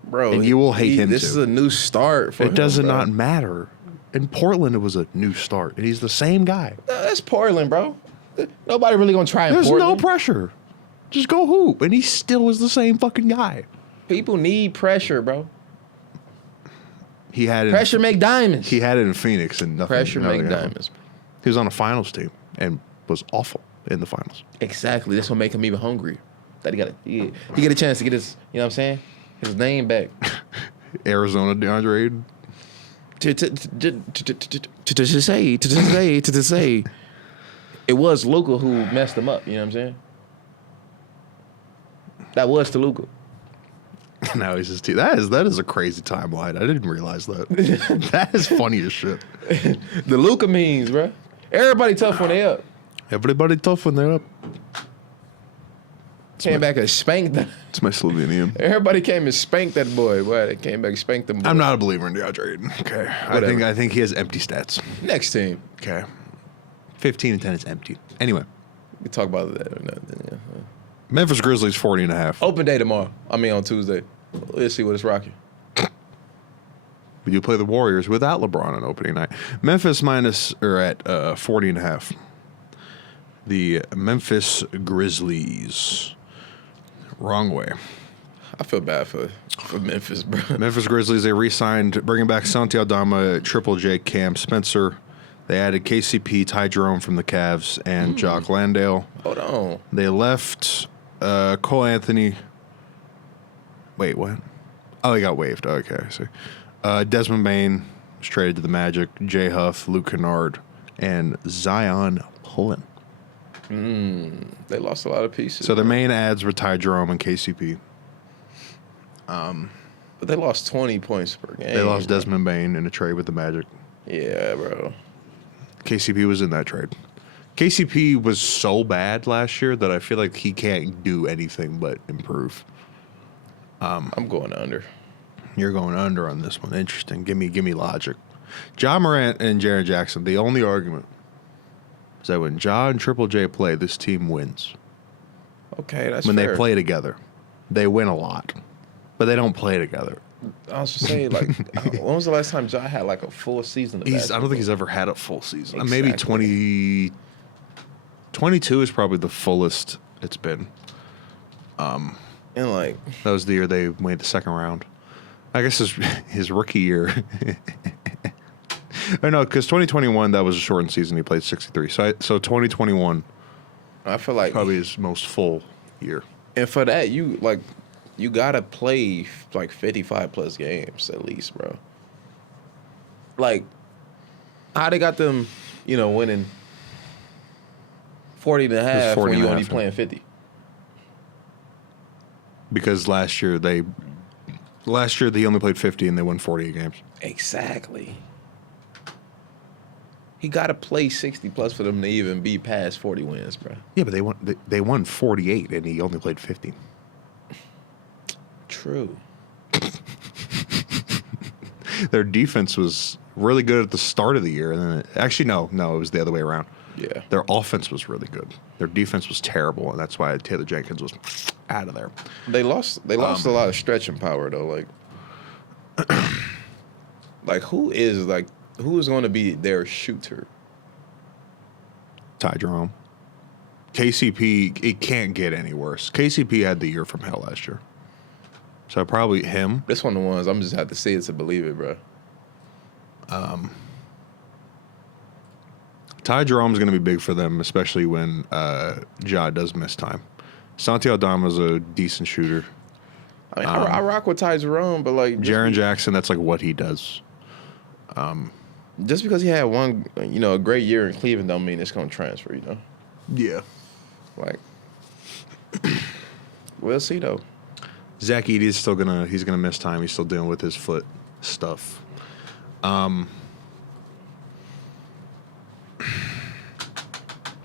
Bro, And you will hate him, This too. is a new start for him. It does bro. not matter. In Portland, it was a new start, and he's the same guy. That's Portland, bro. Nobody really gonna try in There's Portland. no pressure. Just go hoop, and he still is the same fucking guy. People need pressure, bro. He had it. Pressure make diamonds. He had it in Phoenix, and nothing. Pressure make nothing happened. diamonds. He was on a finals team and was awful in the finals. Exactly. That's what make him even hungrier. That he get a chance to get his, you know what I'm saying? His name back. Arizona DeAndre Ayton. To say, it was Luka who messed him up. You know what I'm saying? That was to Luka. Now he's his team. That is a crazy timeline. I didn't realize that. That is funny as shit. The Luka means, bro. Everybody tough when they up. Everybody tough when they're up. Came back and spanked them. It's my Slovenian. Everybody came and spanked that boy. Boy, they came back and spanked them. Boy. I'm not a believer in DeAndre Ayton. Okay. Whatever. I think he has empty stats. Next team. Okay. 15 and 10 is empty. Anyway. We talk about that or not. Yeah. Memphis Grizzlies 40.5. Open day tomorrow. I mean on Tuesday. Let's see what it's rocking. You play the Warriors without LeBron on opening night. Memphis at 40.5. The Memphis Grizzlies. Wrong way. I feel bad for Memphis, bro. Memphis Grizzlies, they re-signed, bringing back Santi Aldama, Triple J, Cam Spencer. They added KCP, Ty Jerome from the Cavs, and Jock Landale. Hold on. They left Cole Anthony. Wait, what? Oh, he got waived. Okay, I see. Desmond Bain was traded to the Magic. Jay Huff, Luke Kennard, and Zion Pullen. They lost a lot of pieces. So their main ads were Ty Jerome and KCP. But they lost 20 points per game. They lost Desmond Bain in a trade with the Magic. Yeah, bro. KCP was in that trade. KCP was so bad last year that I feel like he can't do anything but improve. I'm going under. You're going under on this one. Interesting. Give me logic. Ja Morant and Jaren Jackson, the only argument is that when Ja and Triple J play, this team wins. Okay, that's When fair. they play together, they win a lot. But they don't play together. I was just saying, like, when was the last time Ja had like a full season of I don't basketball? think he's ever had a full season. Exactly. Maybe 22 is probably the fullest it's been. And like, That was the year they made the second round. I guess his rookie year. I know, because 2021, that was a shortened season. He played 63. So 2021 I feel like probably his most full year. and for that you gotta play like 55 plus games at least, bro. Like how they got them, winning 40 and a half 40 when and you a only half, playing 50. Because last year they only played 50 and they won 48 games. Exactly. He got to play 60 plus for them to even be past 40 wins, bro. Yeah, but they won 48 and he only played 50. True. Their defense was really good at the start of the year, and then actually no, it was the other way around. Yeah. Their offense was really good. Their defense was terrible, and that's why Taylor Jenkins was out of there. They lost a lot of stretching power though. Like who is going to be their shooter? Ty Jerome. KCP, it can't get any worse. KCP had the year from hell last year. So probably him. This one of the ones I'm just have to see it to believe it, bro. Ty Jerome's going to be big for them, especially when Ja does miss time. Santi Aldama's a decent shooter. I mean, I rock with Ty Jerome, but like Jaren Jackson, that's like what he does. just because he had one, a great year in Cleveland, don't mean it's gonna transfer. Yeah. Like we'll see though. Zach Edey's still he's gonna miss time. He's still dealing with his foot stuff.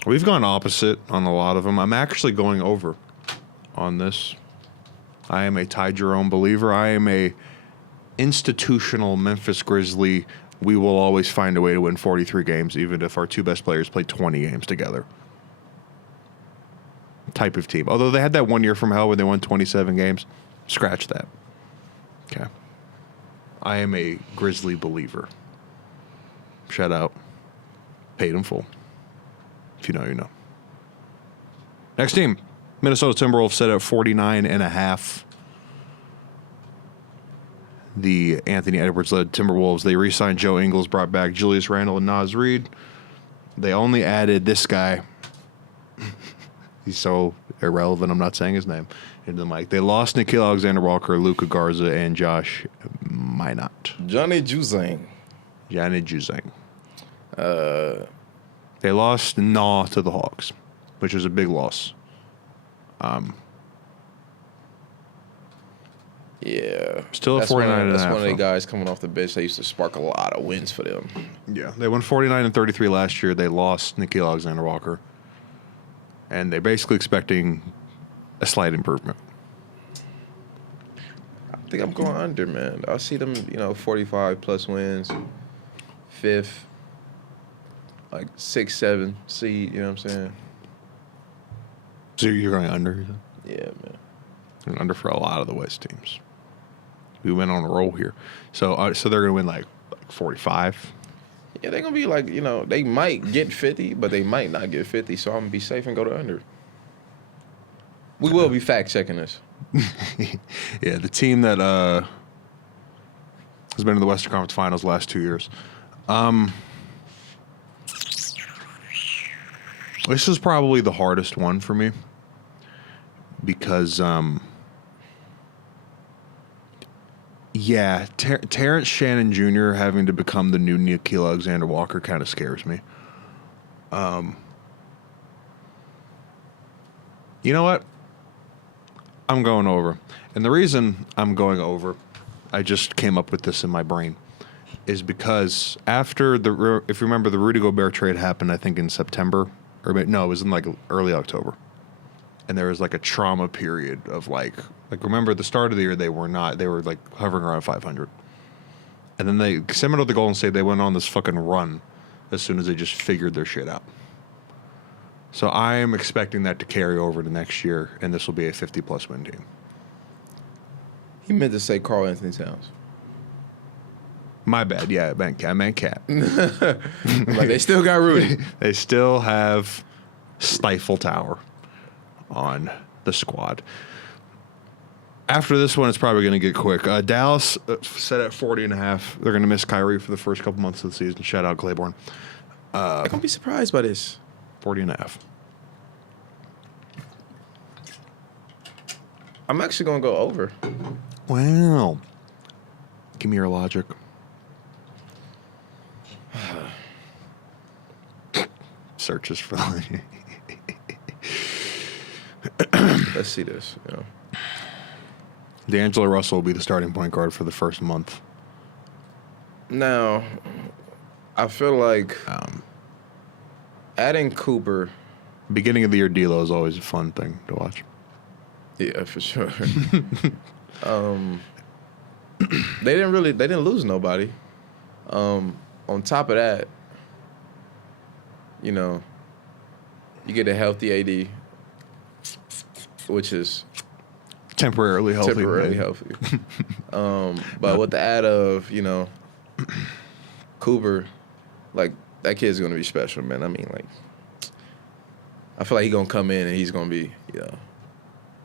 We've gone opposite on a lot of them. I'm actually going over on this. I am a Ty Jerome believer. I am a institutional Memphis Grizzly. We will always find a way to win 43 games, even if our two best players play 20 games together. Type of team. Although they had that 1 year from hell where they won 27 games. Scratch that. Okay. I am a Grizzly believer. Shout out. Paid in full. If you know, you know. Next team. Minnesota Timberwolves set at 49.5. The Anthony Edwards-led Timberwolves. They re-signed Joe Ingles, brought back Julius Randle and Naz Reid. They only added this guy. He's so irrelevant, I'm not saying his name. Into the mic. They lost Nickeil Alexander-Walker, Luka Garza, and Josh Minot. Johnny Juzang. They lost Nah to the Hawks, which was a big loss. Yeah. Still at 49.5. That's one of the guys coming off the bench that used to spark a lot of wins for them. Yeah, they won 49 and 33 last year. They lost Nickeil Alexander-Walker. And they're basically expecting a slight improvement. I think I'm going under, man. I see them, 45 plus wins, fifth, like 6, 7 seed. You know what I'm saying? So you're going under? Yeah, man. And under for a lot of the West teams. We went on a roll here. So they're going to win like 45. Yeah, they're going to be like, they might get 50, but they might not get 50. So I'm going to be safe and go to under. We will be fact checking this. Yeah, the team that has been in the Western Conference Finals the last 2 years. This is probably the hardest one for me because, Terrence Shannon Jr. having to become the new Nickeil Alexander-Walker kind of scares me. You know what? I'm going over. And the reason I'm going over, I just came up with this in my brain, is because after if you remember, the Rudy Gobert trade happened, I think in September, or no, it was in like early October. And there was like a trauma period of like remember at the start of the year, they were like hovering around 500. And then similar to the Golden State, they went on this fucking run as soon as they just figured their shit out. So I am expecting that to carry over to next year, and this will be a 50-plus win team. He meant to say Karl Anthony Towns. My bad. Yeah, I meant Cat. Like, they still got Rudy. They still have Stifle Tower on the squad. After this one, it's probably going to get quick. Dallas set at 40.5. They're going to miss Kyrie for the first couple months of the season. Shout out Claiborne. I can't be surprised by this. 40.5. I'm actually gonna go over. Wow. Give me your logic. Searches for Let's see this. You know. D'Angelo Russell will be the starting point guard for the first month. Now, I feel like adding Cooper. Beginning of the year, D'Lo is always a fun thing to watch. Yeah, for sure. They didn't lose nobody. On top of that, you know, you get a healthy AD, which is Temporarily healthy. But with the add of, you know, Cooper, like, that kid's gonna be special, man. I mean, like, I feel like he's gonna come in and he's gonna be, you know,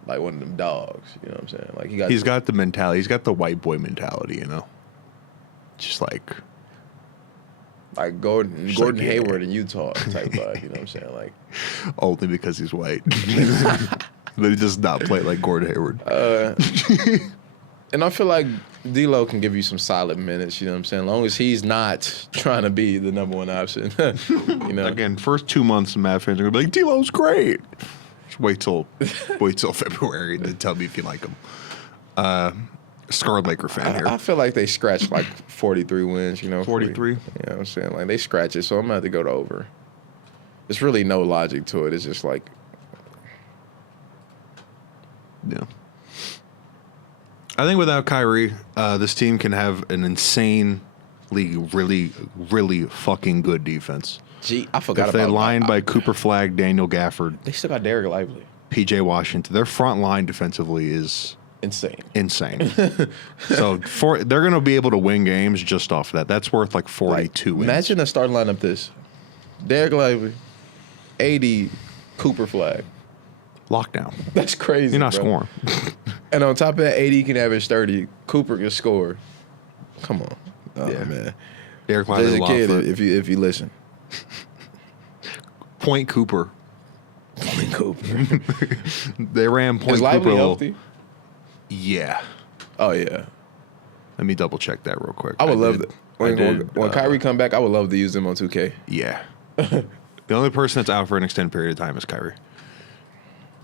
like one of them dogs. You know what I'm saying? Like He's got the mentality. He's got the white boy mentality, you know? Just like Gordon like, Hayward in Utah type vibe. You know what I'm saying? Like, only because he's white. But he does not play like Gordon Hayward. and I feel like D'Lo can give you some solid minutes. You know what I'm saying? As long as he's not trying to be the number one option. You know. Again, first 2 months, Mavs fans are gonna be like, D'Lo's great. Just wait till February to tell me if you like him. Scarred Laker fan here. I feel like they scratched like 43 wins. You know, 43. You know what I'm saying? Like they scratch it, so I'm gonna have to go to over. There's really no logic to it. It's just like. Yeah. I think without Kyrie, this team can have an insanely, really, really fucking good defense. Gee, I forgot if about they line by Cooper Flagg, Daniel Gafford, They still got Derek Lively. PJ Washington. Their front line defensively is Insane. So they're going to be able to win games just off of that. That's worth like 42 wins. Imagine a starting lineup this. Derek Lively, AD, Cooper Flagg. Lockdown. That's crazy. You're not bro. scoring. And on top of that, AD can average 30. Cooper can score. Come on. Oh, Yeah. man. Derek As Lively, a kid, Lawford. if you listen. Point Cooper. Cooper. They ran Point Is Lively Cooper. healthy? Yeah. Oh, yeah. Let me double check that real quick. I would love did- that. When Kyrie come back, I would love to use them on 2K. Yeah. The only person that's out for an extended period of time is Kyrie.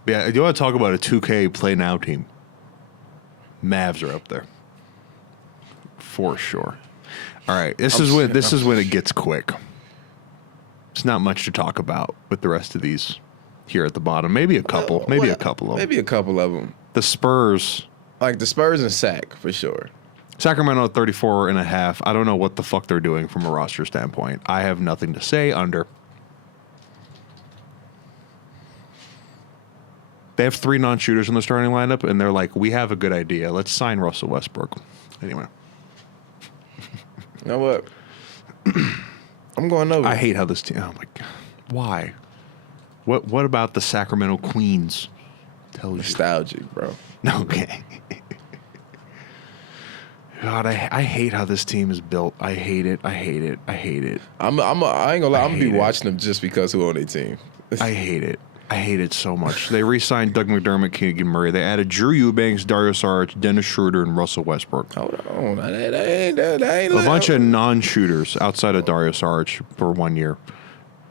But yeah, you want to talk about a 2K play now team? Mavs are up there. For sure. All right. This is when it gets quick. It's not much to talk about with the rest of these here at the bottom. Maybe a couple. Maybe a couple of them. Maybe a couple of them. The Spurs. Like the Spurs and Sac, for sure. Sacramento at 34.5. I don't know what the fuck they're doing from a roster standpoint. I have nothing to say under. They have 3 non-shooters in the starting lineup, and they're like, we have a good idea. Let's sign Russell Westbrook. Anyway. You know what? I'm going over. I hate how this team... Oh, my God. Why? What about the Sacramento Queens tells you? Nostalgic, bro. Okay. God, I hate how this team is built. I hate it. I hate it. I hate it. I ain't gonna lie. I'm gonna be hate it. watching them just because who on their team. I hate it. I hate it so much. They re-signed Doug McDermott, Keegan Murray. They added Drew Eubanks, Dario Saric, Dennis Schroeder, and Russell Westbrook. Hold on, that ain't A bunch of non-shooters outside of Dario Saric for 1 year.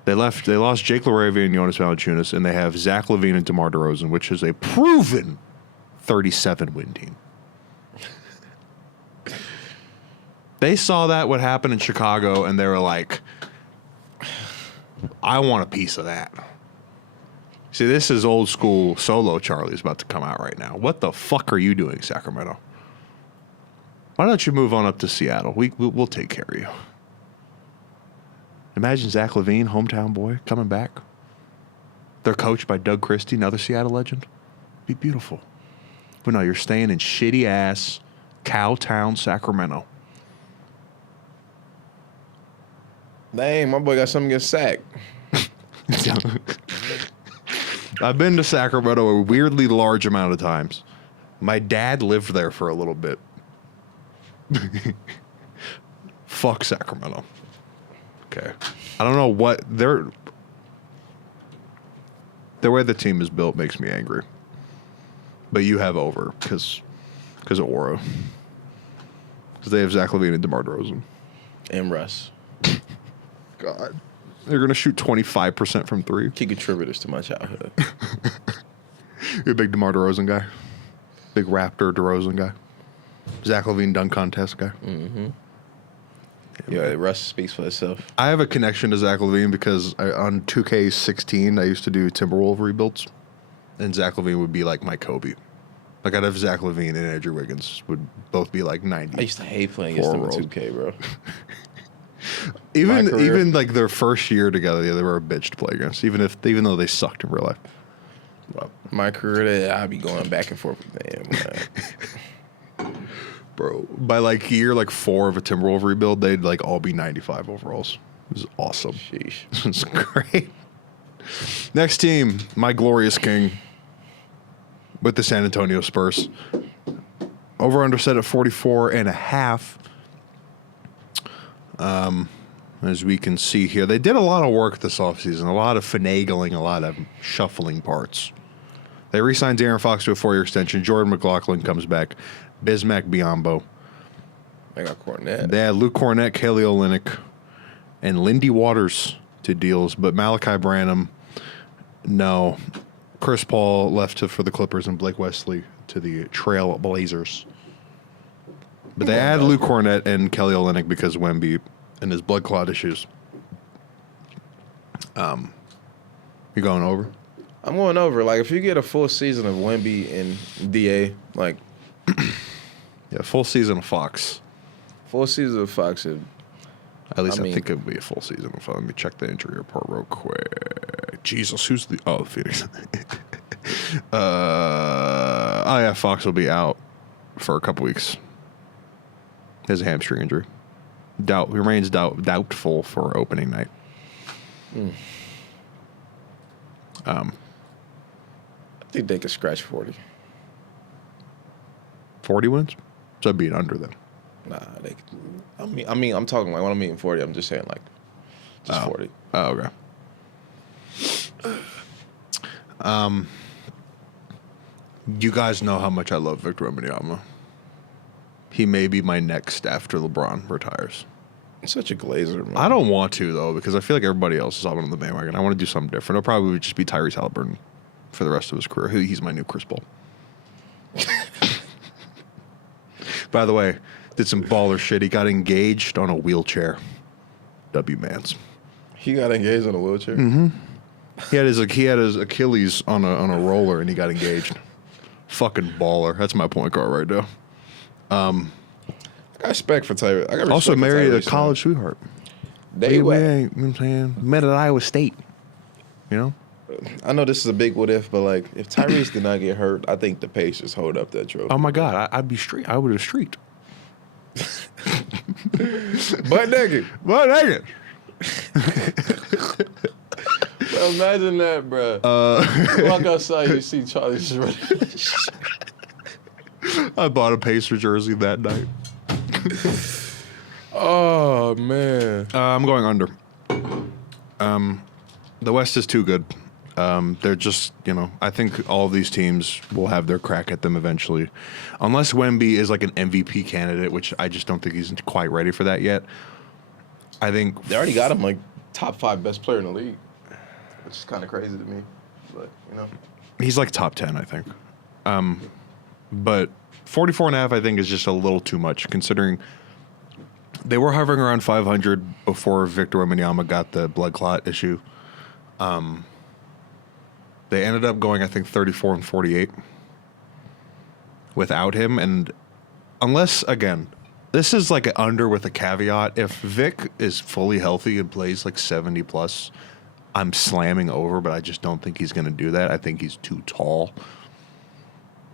They lost Jake LaRavia and Jonas Valanciunas, and they have Zach LaVine and DeMar DeRozan, which is a proven 37-win team. They saw what happened in Chicago, and they were like, I want a piece of that. See, this is old school solo Charlie's about to come out right now. What the fuck are you doing, Sacramento? Why don't you move on up to Seattle? We'll take care of you. Imagine Zach LaVine, hometown boy, coming back. They're coached by Doug Christie, another Seattle legend. Be beautiful. But no, you're staying in shitty-ass Cowtown, Sacramento. Dang, my boy got something against Sac. I've been to Sacramento a weirdly large amount of times. My dad lived there for a little bit. Fuck Sacramento. Okay. I don't know what the way the team is built makes me angry. But you have over because of Oro. Because they have Zach LaVine and DeMar DeRozan. And Russ. God. They're going to shoot 25% from three. Key contributors to my childhood. You're a big DeMar DeRozan guy. Big Raptor DeRozan guy. Zach LaVine dunk contest guy. Mm-hmm. Yeah, Russ speaks for itself. I have a connection to Zach LaVine because on 2K16, I used to do Timberwolves rebuilds. And Zach LaVine would be like my Kobe. Like, I'd have Zach LaVine and Andrew Wiggins would both be like 90. I used to hate playing against them in 2K, bro. Even like their first year together, they were a bitch to play against, even though they sucked in real life. Well, my career, I'd be going back and forth with them. Bro, by like year like 4 of a Timberwolves rebuild, they'd like all be 95 overalls. It was awesome. Sheesh. It was great. Next team, my glorious king with the San Antonio Spurs. Over under set at 44.5. As we can see here, they did a lot of work this offseason, a lot of finagling, a lot of shuffling parts. They re-signed De'Aaron Fox to a 4-year extension. Jordan McLaughlin comes back. Bismack Biyombo. I got Cornette. They had Luke Cornette, Kelly Olynyk, and Lindy Waters to deals, but Malachi Branham, no. Chris Paul left for the Clippers and Blake Wesley to the Trail Blazers. But they added Luke Cornette and Kelly Olynyk because Wemby and his blood clot issues. You going over? I'm going over. Like, if you get a full season of Wemby and DA, like... Yeah, full season of Fox. Full season of Fox. At least I think it would be a full season of Fox. Let me check the injury report real quick. Jesus, who's the... Oh, Phoenix. Yeah, Fox will be out for a couple weeks. He has a hamstring injury. Remains doubtful for opening night. I think they could scratch 40. 40 wins? So I'd be an under then. Nah, they. I mean, I'm talking like when I'm meeting 40. I'm just saying like, just 40. Oh, okay. You guys know how much I love Victor Wembanyama. He may be my next after LeBron retires. Such a glazer, man. I don't want to though because I feel like everybody else is hopping on the bandwagon. I want to do something different. It'll probably just be Tyrese Halliburton for the rest of his career. He's my new Chris Paul. By the way, did some baller shit. He got engaged on a wheelchair. W-Mans. He got engaged on a wheelchair? Mm-hmm. He had his Achilles on a roller and he got engaged. Fucking baller. That's my point guard right now. I got respect for Tyrese. I got Also respect for married a Tyrese, college sweetheart. They We were. ain't, you know what I'm saying? Met at Iowa State. You know? I know this is a big what if, but like if Tyrese did not get hurt, I think the Pacers hold up that trophy. Oh my God, I'd be street. I would have streaked. Butt naked. Well, dang it. Bro, imagine that, bro. You walk outside, you see Charlie just running. I bought a Pacer jersey that night. Oh man. I'm going under. The West is too good. They're just, I think all of these teams will have their crack at them eventually. Unless Wemby is like an MVP candidate, which I just don't think he's quite ready for that yet. I think... They already got him like top 5 best player in the league, which is kind of crazy to me. But, He's like top 10, I think. But 44.5, I think, is just a little too much, considering they were hovering around 500 before Victor Wembanyama got the blood clot issue. They ended up going, I think, 34 and 48 without him. And unless, again, this is like an under with a caveat. If Vic is fully healthy and plays like 70 plus, I'm slamming over, but I just don't think he's going to do that. I think he's too tall.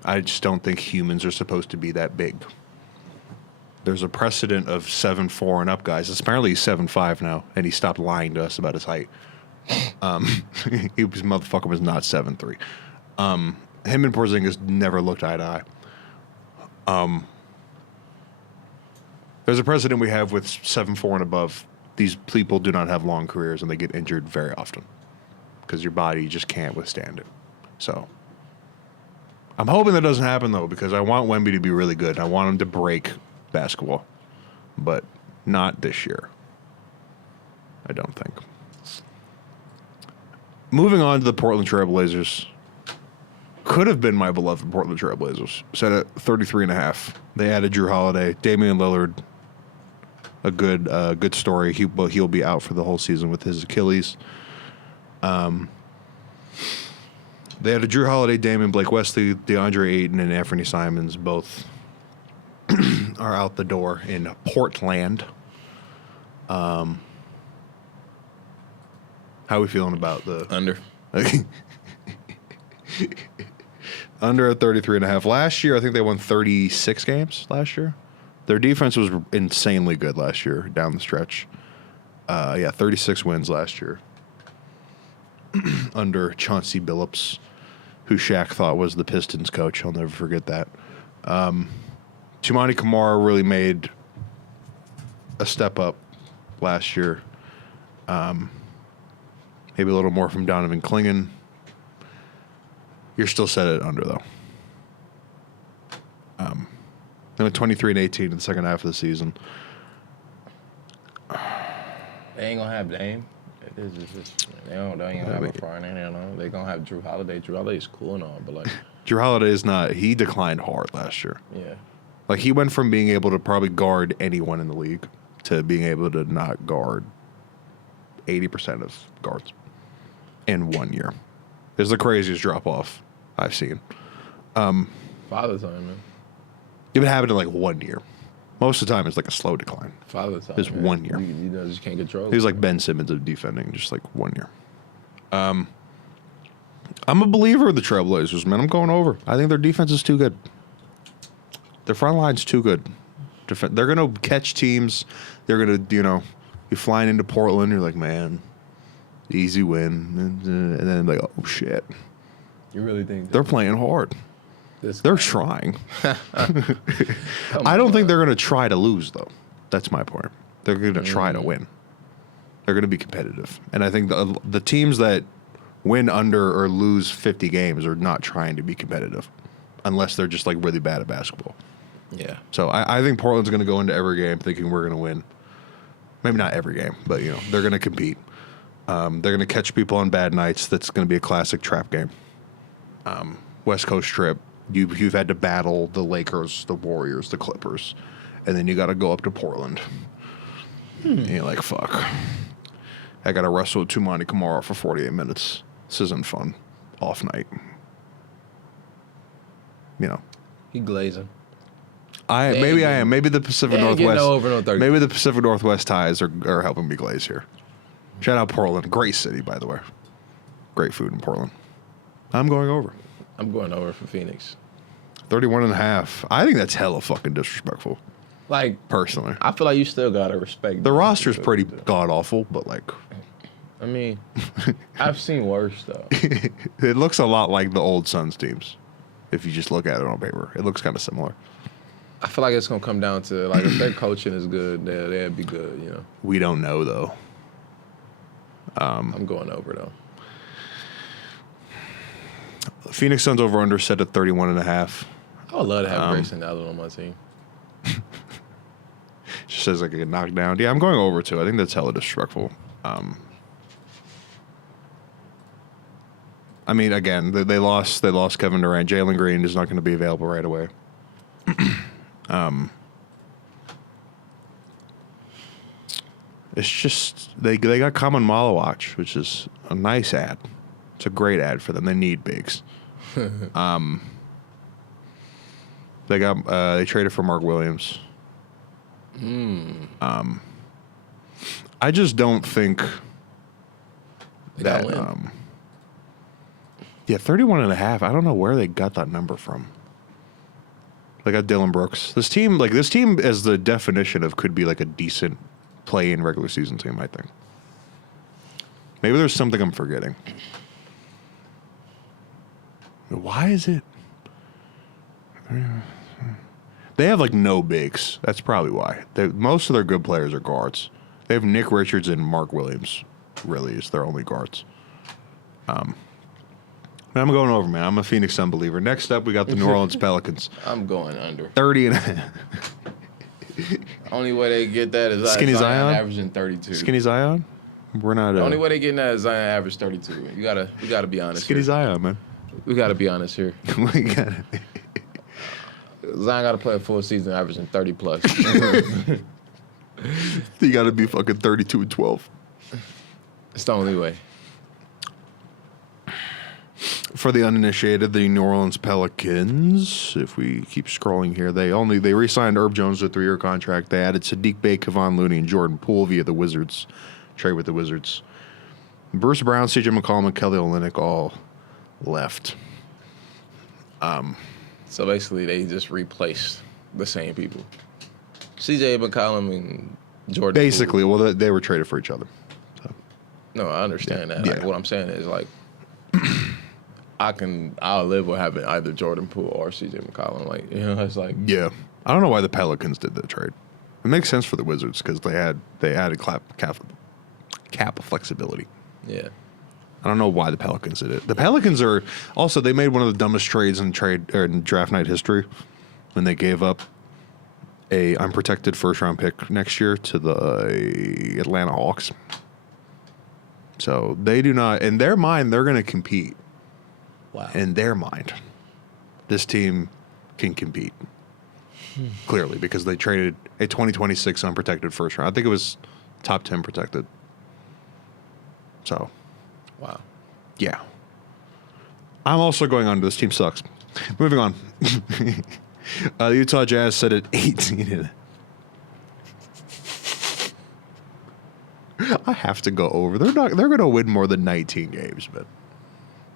I just don't think humans are supposed to be that big. There's a precedent of 7'4" and up guys. Apparently he's 7'5" now, and he stopped lying to us about his height. His motherfucker was not 7'3". Him and Porzingis never looked eye to eye. There's a precedent we have with 7-4 and above. These people do not have long careers, and they get injured very often because your body just can't withstand it. So I'm hoping that doesn't happen, though, because I want Wemby to be really good. I want him to break basketball, but not this year. I don't think. Moving on to the Portland Trailblazers. Could have been my beloved Portland Trailblazers. Set at 33.5. They added Drew Holiday, Damian Lillard. A good story. He'll be out for the whole season with his Achilles. They had a Drew Holiday, Damian, Blake Wesley, DeAndre Ayton, and Anthony Simons. Both are out the door in Portland. How are we feeling about the Under. Under at 33.5? Last year, I think they won 36 games last year. Their defense was insanely good last year down the stretch. 36 wins last year. Under Chauncey Billups, who Shaq thought was the Pistons coach. I'll never forget that. Tumani Kamara really made a step up last year. Maybe a little more from Donovan Clingan. You're still set at under, though. They went 23-18 in the second half of the season. They ain't gonna have Dame. They ain't gonna have a Friday. You know, they gonna have Drew Holiday. Drew Holiday's cool and all, but like Drew Holiday is not. He declined hard last year. yeah, Like, he went from being able to probably guard anyone in the league to being able to not guard 80% of guards in 1 year. It's the craziest drop off I've seen. Father time, man. It would happen in like 1 year. Most of the time, it's like a slow decline. Father time. It's man. 1 year. You just can't control. He was like Ben Simmons of defending, just like 1 year. I'm a believer of the Trailblazers, man. I'm going over. I think their defense is too good. Their front line's too good. They're going to catch teams. They're going to, you're flying into Portland. You're like, man, easy win. And then like, oh, shit. You really think They're playing hard. They're trying. Come I don't on. think they're going to try to lose, though. That's my point. They're going to try to win. They're going to be competitive. And I think the teams that win under or lose 50 games are not trying to be competitive unless they're just like really bad at basketball. Yeah. So I think Portland's going to go into every game thinking we're going to win. Maybe not every game, but they're going to compete. They're going to catch people on bad nights. That's going to be a classic trap game. West Coast trip. You've had to battle the Lakers, the Warriors, the Clippers, and then you got to go up to Portland. And you're like, fuck. I got to wrestle with Tumani Kamara for 48 minutes. This isn't fun. Off night. He glazing. Maybe I am. Maybe the Pacific They ain't getting Northwest. no over no 30. Maybe the Pacific Northwest ties are helping me glaze here. Shout out Portland. Great city, by the way. Great food in Portland. I'm going over. I'm going over for Phoenix. 31.5. I think that's hella fucking disrespectful, Like, personally. I feel like you still gotta respect The them. roster's pretty god awful, but like I mean, I've seen worse though. it looks a lot like the old Suns teams. If you just look at it on paper, it looks kind of similar. I feel like it's gonna come down to like if their coaching is good, they'd be good. We don't know though. I'm going over though. Phoenix Suns over under set at 31.5. I would love to have Grayson Allen on my team. Just says like a knockdown. Yeah, I'm going over too. I think that's hella disrespectful. I mean, again, they lost Kevin Durant. Jalen Green is not going to be available right away. It's just they got Common Malawach, which is a nice ad. It's a great ad for them. They need bigs. They traded for Mark Williams. I just don't think They that. gotta win. 31.5. I don't know where they got that number from. They got Dylan Brooks. This team as the definition of could be like a decent play-in regular season team, I think. Maybe there's something I'm forgetting. Why is it? They have like no bigs. That's probably why. Most of their good players are guards. They have Nick Richards and Mark Williams. Really, is their only guards. I'm going over, man. I'm a Phoenix Sun believer. Next up, we got the New Orleans Pelicans. I'm going under. 30 and a half. Only way they get that is Skinny Zion? averaging 32. Skinny Zion? We're not. The only way they getting that is Zion average 32. We gotta be honest. Skinny here. Zion, man. We gotta be honest here. We gotta. Zion gotta play a full season averaging 30 plus. You gotta be fucking 32 and 12. It's the only way. For the uninitiated, the New Orleans Pelicans, if we keep scrolling here, they re-signed Herb Jones to a 3-year contract. They added Sadiq Bey, Kevon Looney, and Jordan Poole via the Wizards. Trade with the Wizards. Bruce Brown, CJ McCollum, and Kelly Olynyk all left. So basically, they just replaced the same people. CJ McCollum and Jordan. Basically, well, they were traded for each other. No, I understand that. Yeah. Like, what I'm saying is like, I'll live with having either Jordan Poole or CJ McCollum. Like, you know, it's like, Yeah. I don't know why the Pelicans did the trade. It makes sense for the Wizards because they added cap flexibility. yeah. I don't know why the Pelicans did it. The Pelicans are also, they made one of the dumbest trades in draft night history when they gave up a unprotected first round pick next year to the Atlanta Hawks. So they do not, in their mind, they're going to compete. Wow. In their mind, this team can compete. Clearly, because they traded a 2026 unprotected first round. I think it was top 10 protected. So, Wow. yeah. I'm also going on to this team sucks. Moving on. The Utah Jazz set at 18. I have to go over. They're going to win more than 19 games, but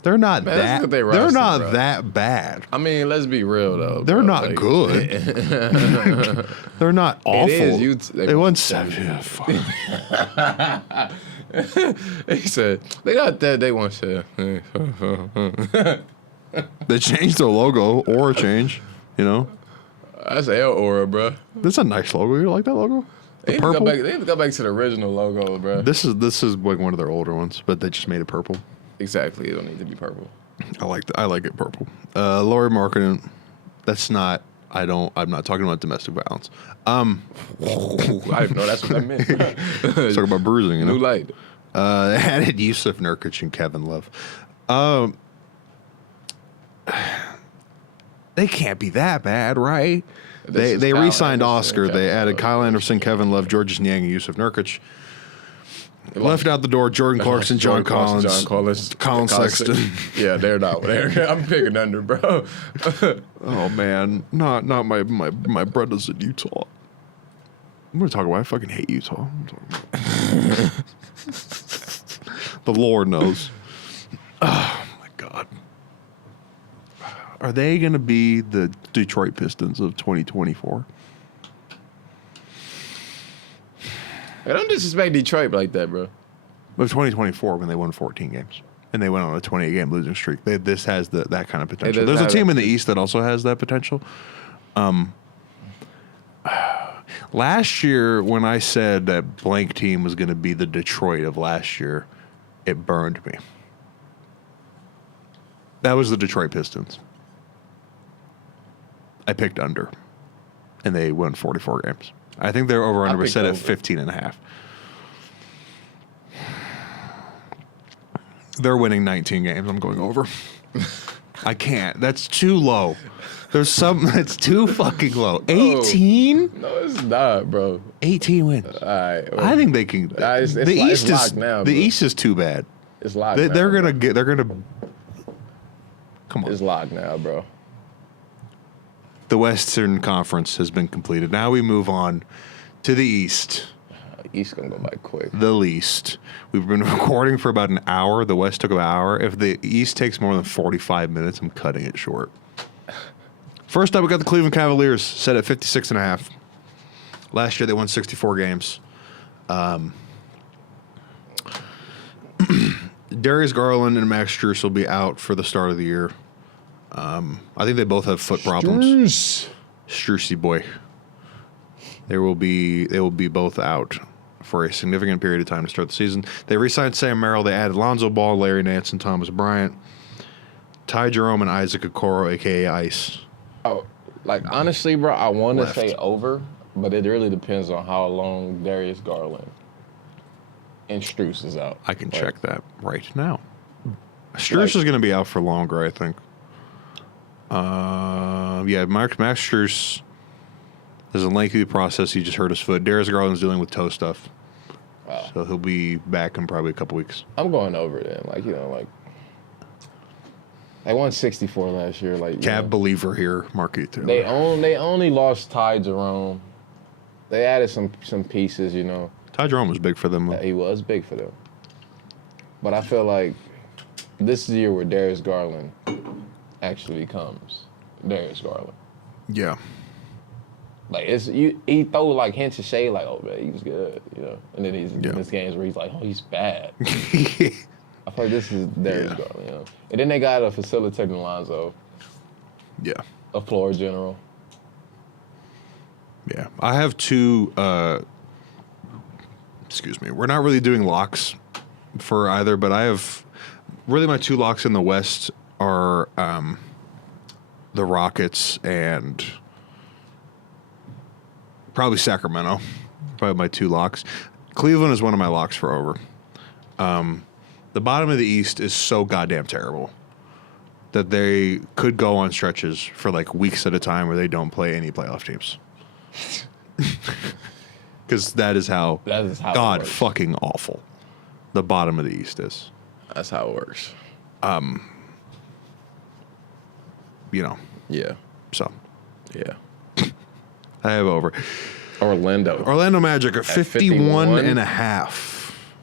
they're not Man, let's look at their they're roster, not bro. that bad. I mean, let's be real though. They're bro. not Like, good. They're not awful. is. They won 7. Yeah, fuck. He said they got that. They want to. They changed their logo. Aura change. You know, That's L Aura, bro. that's a nice logo. You like that logo? They The need, to purple. they need to go back to the original logo, bro. This is like one of their older ones, but they just made it purple. Exactly. It don't need to be purple. I like it purple. Laurie Markkinen. That's not. I'm not talking about domestic violence. I didn't know that's what that meant. Let's talk about bruising. You know. New light. They added Yusuf Nurkic and Kevin Love. They can't be that bad, right? This is They Kyle re-signed Anderson Oscar. and They Kevin added Love. Kyle Anderson, Kevin Love, Georges Niang, and Yusuf Nurkic. Left out the door Jordan Clarkson, John Collins, Colin Sexton. Yeah, they're not. I'm picking under, bro. Oh man, not my brothers in Utah. I'm gonna talk about. I fucking hate Utah. The Lord knows. Oh my God. Are they gonna be the Detroit Pistons of 2024? Hey, don't disrespect Detroit like that, bro. Of 2024 when they won 14 games and they went on a 28-game losing streak. This has that kind of potential. does There's a have team that. in the East that also has that potential. Last year, when I said that blank team was going to be the Detroit of last year, it burned me. That was the Detroit Pistons. I picked under, and they won 44 games. I think their over-under was picked set at over. 15 and a half. They're winning 19 games. I'm going over. I can't. That's too low. There's something that's too fucking low. 18? No, it's not, bro. 18 wins. All right. I think they can. It's the it's East is locked now, the bro. East is too bad. It's locked. They, now, they're bro. gonna get. They're gonna. Come on. It's locked now, bro. The Western Conference has been completed. Now we move on to the East. East gonna go by quick. The least. We've been recording for about an hour. The West took about an hour. If the East takes more than 45 minutes, I'm cutting it short. First up, we got the Cleveland Cavaliers set at 56 and a half. Last year, they won 64 games. Darius Garland and Max Strus will be out for the start of the year. I think they both have foot problems. Strucy boy. They will be both out for a significant period of time to start the season. They re-signed Sam Merrill. They added Lonzo Ball, Larry Nance, and Thomas Bryant. Ty Jerome and Isaac Okoro, a.k.a. Ice. Oh, like, honestly, bro, I want to Left. say over, but it really depends on how long Darius Garland and Strus is out. I can Like, check that right now. Strus is going to be out for longer, I think. Yeah, Max Strus is a lengthy process. He just hurt his foot. Darius Garland's dealing with toe stuff. Wow. So he'll be back in probably a couple weeks. I'm going over then. Like, you know, like, they won 64 last year. Like, you Cab know, believer here, Marquis Taylor. they only lost Ty Jerome. They added some pieces, you know. Ty Jerome was big for them. He was big for them. But I feel like this is the year where Darius Garland actually becomes Darius Garland. Yeah. Like, he throw like hints of shade, like, oh man, he's good, you know. And then he's in this games where he's like, oh, he's bad. I feel like this is Darius Garland, you know. And then they got a facilitating Lonzo, Yeah. a floor general. Yeah. I have two, excuse me. We're not really doing locks for either, but I have really my two locks in the West are the Rockets and probably Sacramento. Probably my two locks. Cleveland is one of my locks for over. The bottom of the East is so goddamn terrible that they could go on stretches for like weeks at a time where they don't play any playoff teams. Because that is how it God works. fucking awful the bottom of the East is. That's how it works. You know, Yeah. so Yeah. I have over. Orlando Magic at 51 and a half.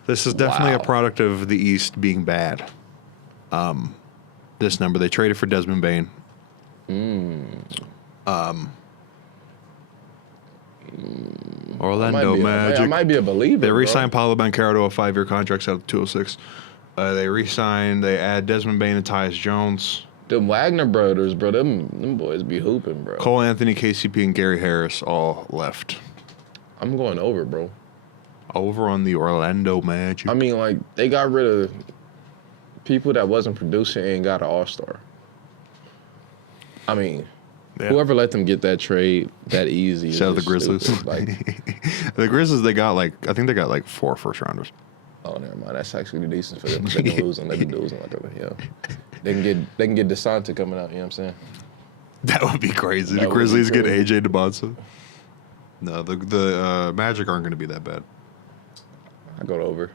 This is definitely a product of the East being bad. This number, they traded for Desmond Bain. Orlando Magic. I might be a believer. They bro. re-signed Paulo Banchero to a 5-year contract out of 206. They add Desmond Bain and Tyus Jones. Them Wagner brothers, bro. Them boys be hooping, bro. Cole Anthony, KCP, and Gary Harris all left. I'm going over, bro. Over on the Orlando Magic. I mean, like, they got rid of people that wasn't producing and got an all-star. I mean, Yeah. whoever let them get that trade that easy. is Shout out the just Grizzlies. stupid. Like, The Grizzlies, I think they got 4 first-rounders. oh, never mind. That's actually decent for them. They've been losing. They've been losing. Like, you know, they can get DeSanti coming out. You know what I'm saying? That would be crazy. That The would be Grizzlies get crazy. AJ DeBonsa. No, the Magic aren't going to be that bad. I go to over.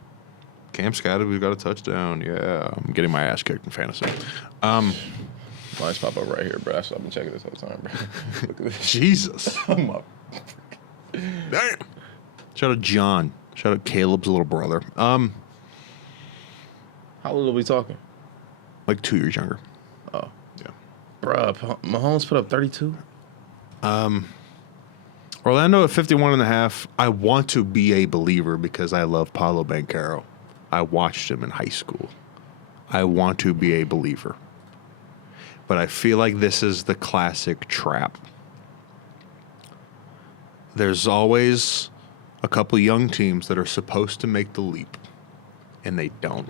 Cam Scotty, we've got a touchdown. Yeah, I'm getting my ass kicked in fantasy. Mine's pop up right here, bro. That's what I've been checking this whole time, bro. Look at this. Jesus. I'm up. Damn. Shout out John. Shout out Caleb's little brother. How little are we talking? Like 2 years younger. Oh, Yeah. bro. Mahomes put up 32. Orlando at 51 and a half. I want to be a believer because I love Paulo Banchero. I watched him in high school. I want to be a believer. But I feel like this is the classic trap. There's always a couple young teams that are supposed to make the leap, and they don't.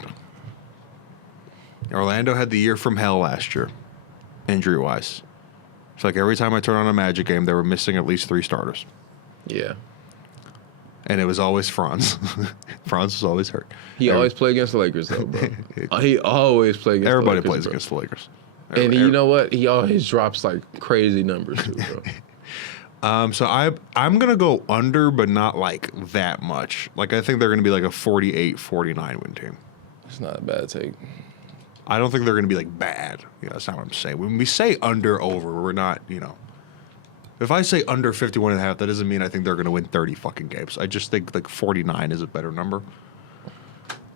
Orlando had the year from hell last year, injury-wise. It's like every time I turn on a Magic game, they were missing at least 3 starters. Yeah. And it was always Franz. Franz was always hurt. He always play against the Lakers, though, bro. He always play against Everybody the Lakers, plays bro. against the Lakers. And you know what? He always drops, like, crazy numbers, too, bro. So I'm going to go under, but not like that much. Like, I think they're going to be like a 48-49 win team. It's not a bad take. I don't think they're going to be like bad. You know, that's not what I'm saying. When we say under, over, we're not, you know. If I say under 51 and a half, that doesn't mean I think they're going to win 30 fucking games. I just think like 49 is a better number.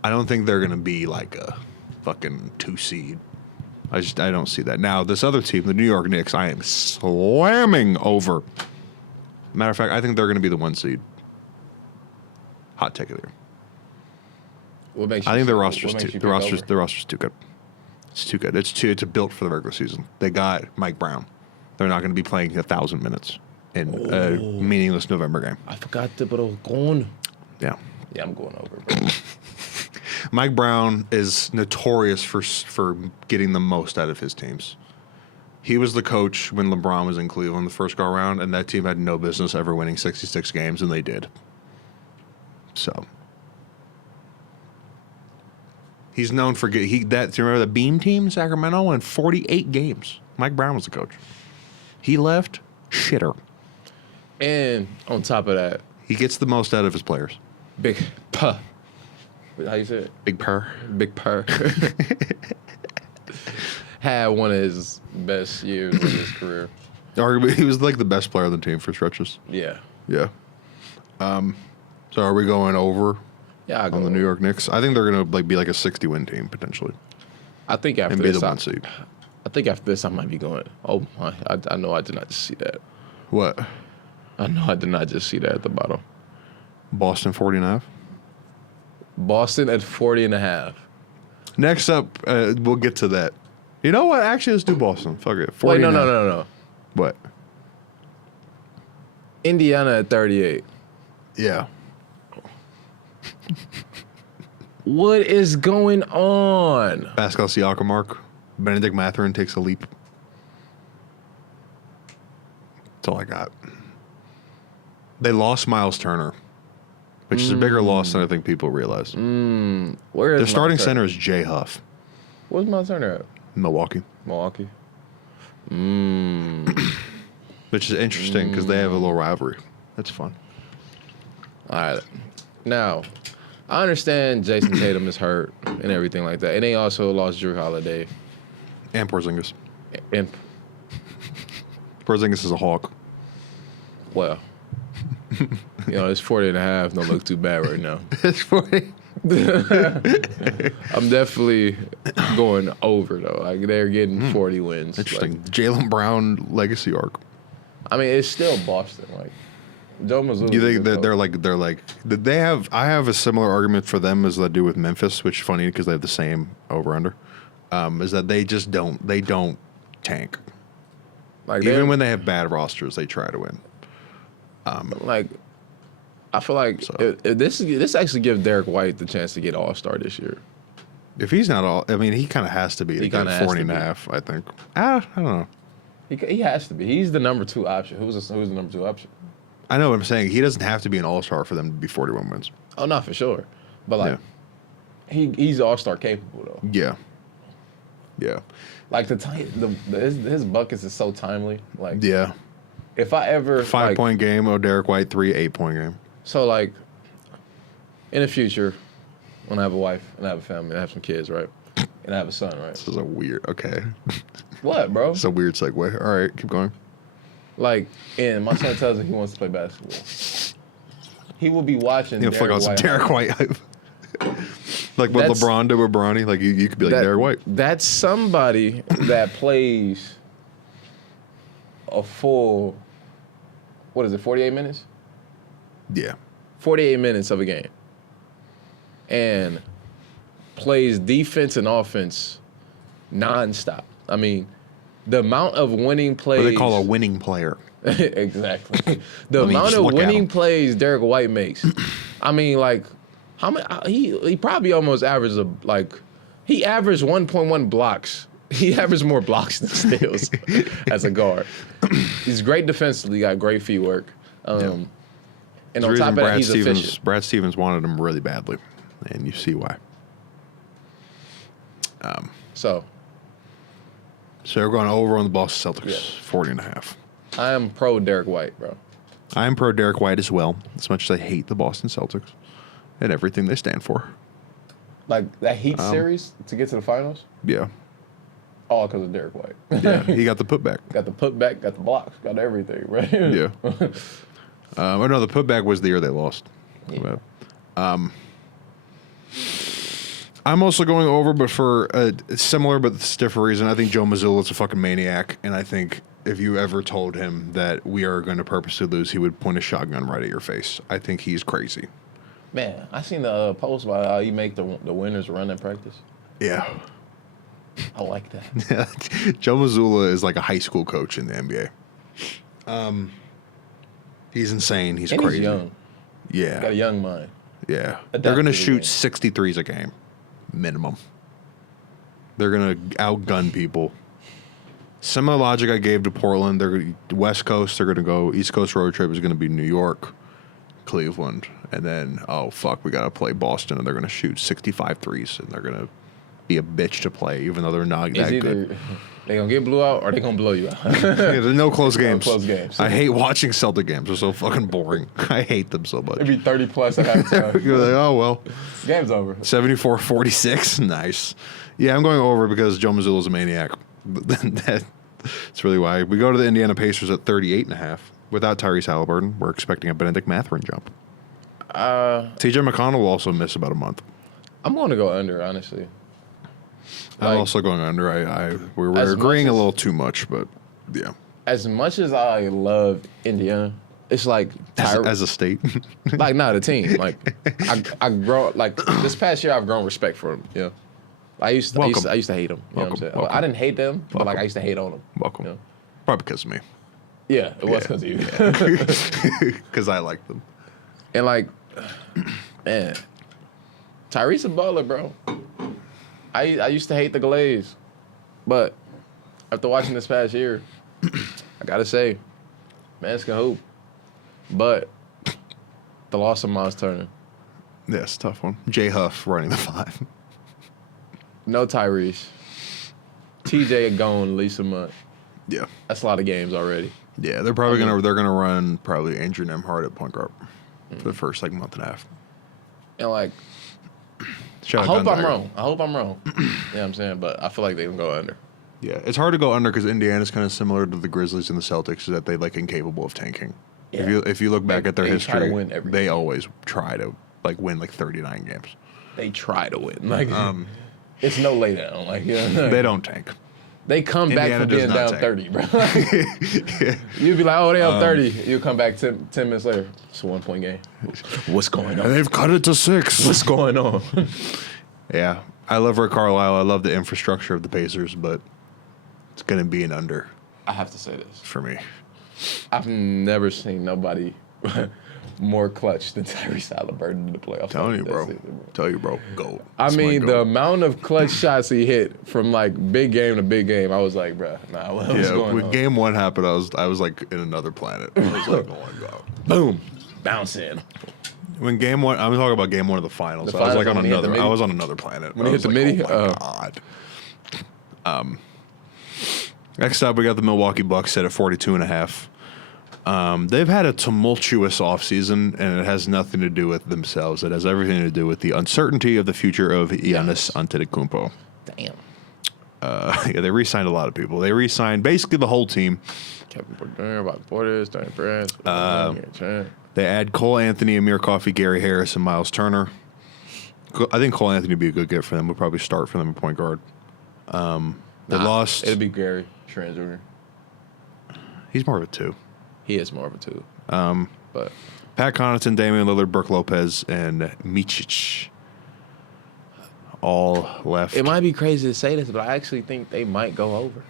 I don't think they're going to be like a fucking 2 seed. I don't see that. Now, this other team, the New York Knicks, I am slamming over. Matter of fact, I think they're going to be the 1 seed. Hot take of the year. What makes you I think think- the what roster's makes too. you The pick roster's too good. It's too good. It's built for the regular season. They got Mike Brown. They're not going to be playing 1,000 minutes in a meaningless November game. I forgot Thibodeau going. Yeah. Yeah, I'm going over, bro. Mike Brown is notorious for getting the most out of his teams. He was the coach when LeBron was in Cleveland the first go around, and that team had no business ever winning 66 games, and they did. So he's known for do you remember the Beam team in Sacramento won 48 games? Mike Brown was the coach. He left shitter. And on top of that, He gets the most out of his players. Big Puh. How you say it? Big purr. Big Purr. Had one of his best years of his career. Arguably, he was like the best player on the team for stretches. Yeah. Yeah. So are we going over Yeah, I go on the New York Knicks? I think they're gonna be like a 60-win team potentially, I think after and be the this, one seed. I think after this, I might be going. Oh my! I know I did not just see that. What? I know I did not just see that at the bottom. Boston 40.5. Boston at 40.5. Next up, we'll get to that. You know what? Actually, let's do Boston. Fuck it. 40 Wait, no. What? Indiana at 38. Yeah. What is going on? Pascal Siakam mark. Benedict Mathurin takes a leap. That's all I got. They lost Miles Turner, which is a bigger loss than I think people realize. Where is Their starting Miles Turner? center is Jay Huff, Where's Miles Turner at? Milwaukee, Milwaukee. which is interesting because they have a little rivalry. That's fun. All right. Now, I understand Jason Tatum is hurt and everything like that. And they also lost Drew Holiday. And Porzingis. And, Porzingis is a hawk. well, it's 40.5. Don't look too bad right now. It's 40. I'm definitely going over, though. Like, they're getting 40 wins. Interesting. Like, Jaylen Brown legacy arc. I mean, it's still Boston. Like, Joe Mazzulla. You think that I have a similar argument for them as I do with Memphis, which is funny because they have the same over under. Is that they just don't tank. like Even when they have bad rosters, they try to win. like, I feel like So. if this actually gives Derek White the chance to get All-Star this year. If he's not all, I mean, he kind of has to be. He He got kinda has 40 to and a be. half, I think. I don't know. He has to be. He's the number 2 option. Who's the number 2 option? I know what I'm saying. He doesn't have to be an all-star for them to be 41 wins. Oh, not for sure. But like, he's All-Star capable though. Yeah. Yeah. Like his buckets is so timely. Like, Yeah. if I ever 5-point game. Oh, Derek White, 3 8-point game. So like, in the future, when I have a wife and I have a family, and I have some kids, right, and I have a son, right. This is a weird. Okay. What, bro? It's a weird segue. All right, keep going. Like, and my son tells me he wants to play basketball. He will be watching. You know, fuck on some Derek White hype. Like what That's- LeBron did with Bronny. Like you could be like Derek White. That's somebody that plays a full, 48 minutes? Yeah. 48 minutes of a game. And plays defense and offense nonstop. I mean, the amount of winning plays. What they call a winning player. Exactly. The I mean, amount just of look at winning him. plays Derek White makes. I mean, like, how many? He probably almost averages he averaged 1.1 blocks. He averaged more blocks than steals as a guard. He's great defensively. Got great feet work. And There's a on top reason of that, he's efficient. Brad Stevens wanted him really badly, and you see why. So So we're going over on the Boston Celtics, Yeah. 40 and a half. I am pro Derek White, bro. I am pro Derek White as well, as much as I hate the Boston Celtics and everything they stand for. Like that Heat series to get to the finals, Yeah. all because of Derek White. Yeah. He got the putback. Got the putback, got the blocks, got everything, right? Yeah. Oh, no, the putback was the year they lost. Yeah. I'm also going over, but for a similar but different reason. I think Joe Mazzulla is a fucking maniac, and I think if you ever told him that we are going to purposely lose, he would point a shotgun right at your face. I think he's crazy. Man, I seen the post about how you make the winners run in practice. Yeah. I like that. Joe Mazzulla is like a high school coach in the NBA. He's insane. He's And crazy. he's young. Yeah. Got a young mind. Yeah. Adapt They're going to to the shoot game. 60 threes a game, minimum. They're going to outgun people. Similar logic I gave to Portland. They're West Coast. They're going to go. East Coast road trip is going to be New York, Cleveland, and then we got to play Boston, and they're going to shoot 65 threes, and they're going to be a bitch to play, even though they're not It's that either good. they gonna get blew out or they gonna blow you out. Yeah, there's no close games. close games. I hate watching Celtic games. They're so fucking boring. I hate them so much. It'd be 30 plus at halftime. You're like, oh well. Game's over. 74-46. Nice. Yeah, I'm going over because Joe Mazzulla's a maniac. That's really why. We go to the Indiana Pacers at 38.5. Without Tyrese Halliburton, we're expecting a Benedict Mathurin jump. TJ McConnell will also miss about a month. I'm going to go under, honestly. I'm Like, also going under. We're as agreeing much a as- little too much, but yeah. as much as I love Indiana, it's like As a state. like not a team. Like I grow like this past year I've grown respect for them. Yeah, I used to hate them. You know what I'm Welcome. saying? Welcome. I didn't hate them, but like Welcome. I used to hate on them. Welcome. You know? Probably because of me. Yeah, it was Yeah. because of you. Because I like them. And like, man, Tyrese a baller, bro. I used to hate the Glaze, but after watching this past year, I gotta say, man's can hoop. But the loss of Miles Turner, Yeah, it's a tough one. Jay Huff running the 5. no Tyrese, TJ gone at least a month. Yeah. That's a lot of games already. Yeah, they're probably gonna run probably Andrew Nemhard at point guard for the first month and a half. And like, Shout I out hope I'm Gundyke. wrong. I hope I'm wrong. You know what I'm saying? But I feel like they can go under. Yeah, it's hard to go under because Indiana's kind of similar to the Grizzlies and the Celtics, is that they like incapable of tanking. Yeah. If you look back at their they try to history, win every they game. always try to like win like 39 games. They try to win. Like, it's no lay down. Like, you know, They don't tank. They come Indiana back does from being not down tank. 30, bro. You'd be like, oh, they up 30. You come back 10 minutes later. It's a 1 point game. What's going And on? they've cut it to 6. What's going on? Yeah, I love Rick Carlisle. I love the infrastructure of the Pacers, but it's gonna be an under I have to say this. for me. I've never seen nobody more clutch than Tyrese Halliburton in the playoffs. Telling you, That's bro. it, Tell you, bro. Go. I mean, the amount of clutch shots he hit from like big game to big game, I was like, bro, nah, what's Yeah, going when on? game 1 happened, I was like in another planet. I was like, oh my god. Boom, bounce in. When game 1, I'm talking about game 1 of the finals. The I was finals like on when he hit the another. I midi? was on another planet. When I he was hit the like, midi? oh my god. Next up, we got the Milwaukee Bucks set at 42.5. They've had a tumultuous offseason, and it has nothing to do with themselves. It has everything to do with the uncertainty of the future of Giannis Antetokounmpo. Damn. Yeah, they re-signed a lot of people. They re-signed basically the whole team. Kevin Porter, Bob Portis, Danny Press. They add Cole Anthony, Amir Coffey, Gary Harris, and Miles Turner. I think Cole Anthony would be a good get for them. We'll probably start for them at point guard. They lost. It'll be Gary Trent Jr. He's more of a 2. He is more of a 2. But Pat Connaughton, Damian Lillard, Brooke Lopez, and Micic. All left. it might be crazy to say this, but I actually think they might go over.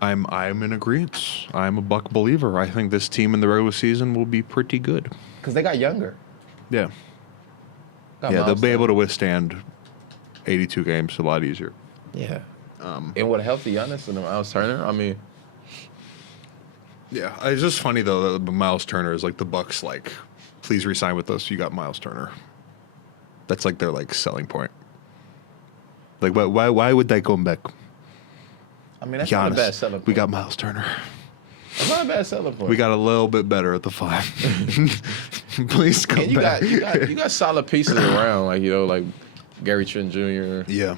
I'm in agreement. I'm a Buck believer. I think this team in the regular season will be pretty good. Because they got younger. Yeah. Got Yeah, they'll Miles be able to Turner. withstand 82 games a lot easier. Yeah. And with a healthy Giannis and Miles Turner, I mean, Yeah, it's just funny though that Miles Turner is like the Bucks like, please resign with us. You got Miles Turner. That's like their like selling point. Like why would they go back? that's not a bad selling point. We got Miles Turner. That's not a bad selling point. We got a little bit better at the 5. Please come and you back. got you got solid pieces around, like like Gary Trent Jr. Yeah.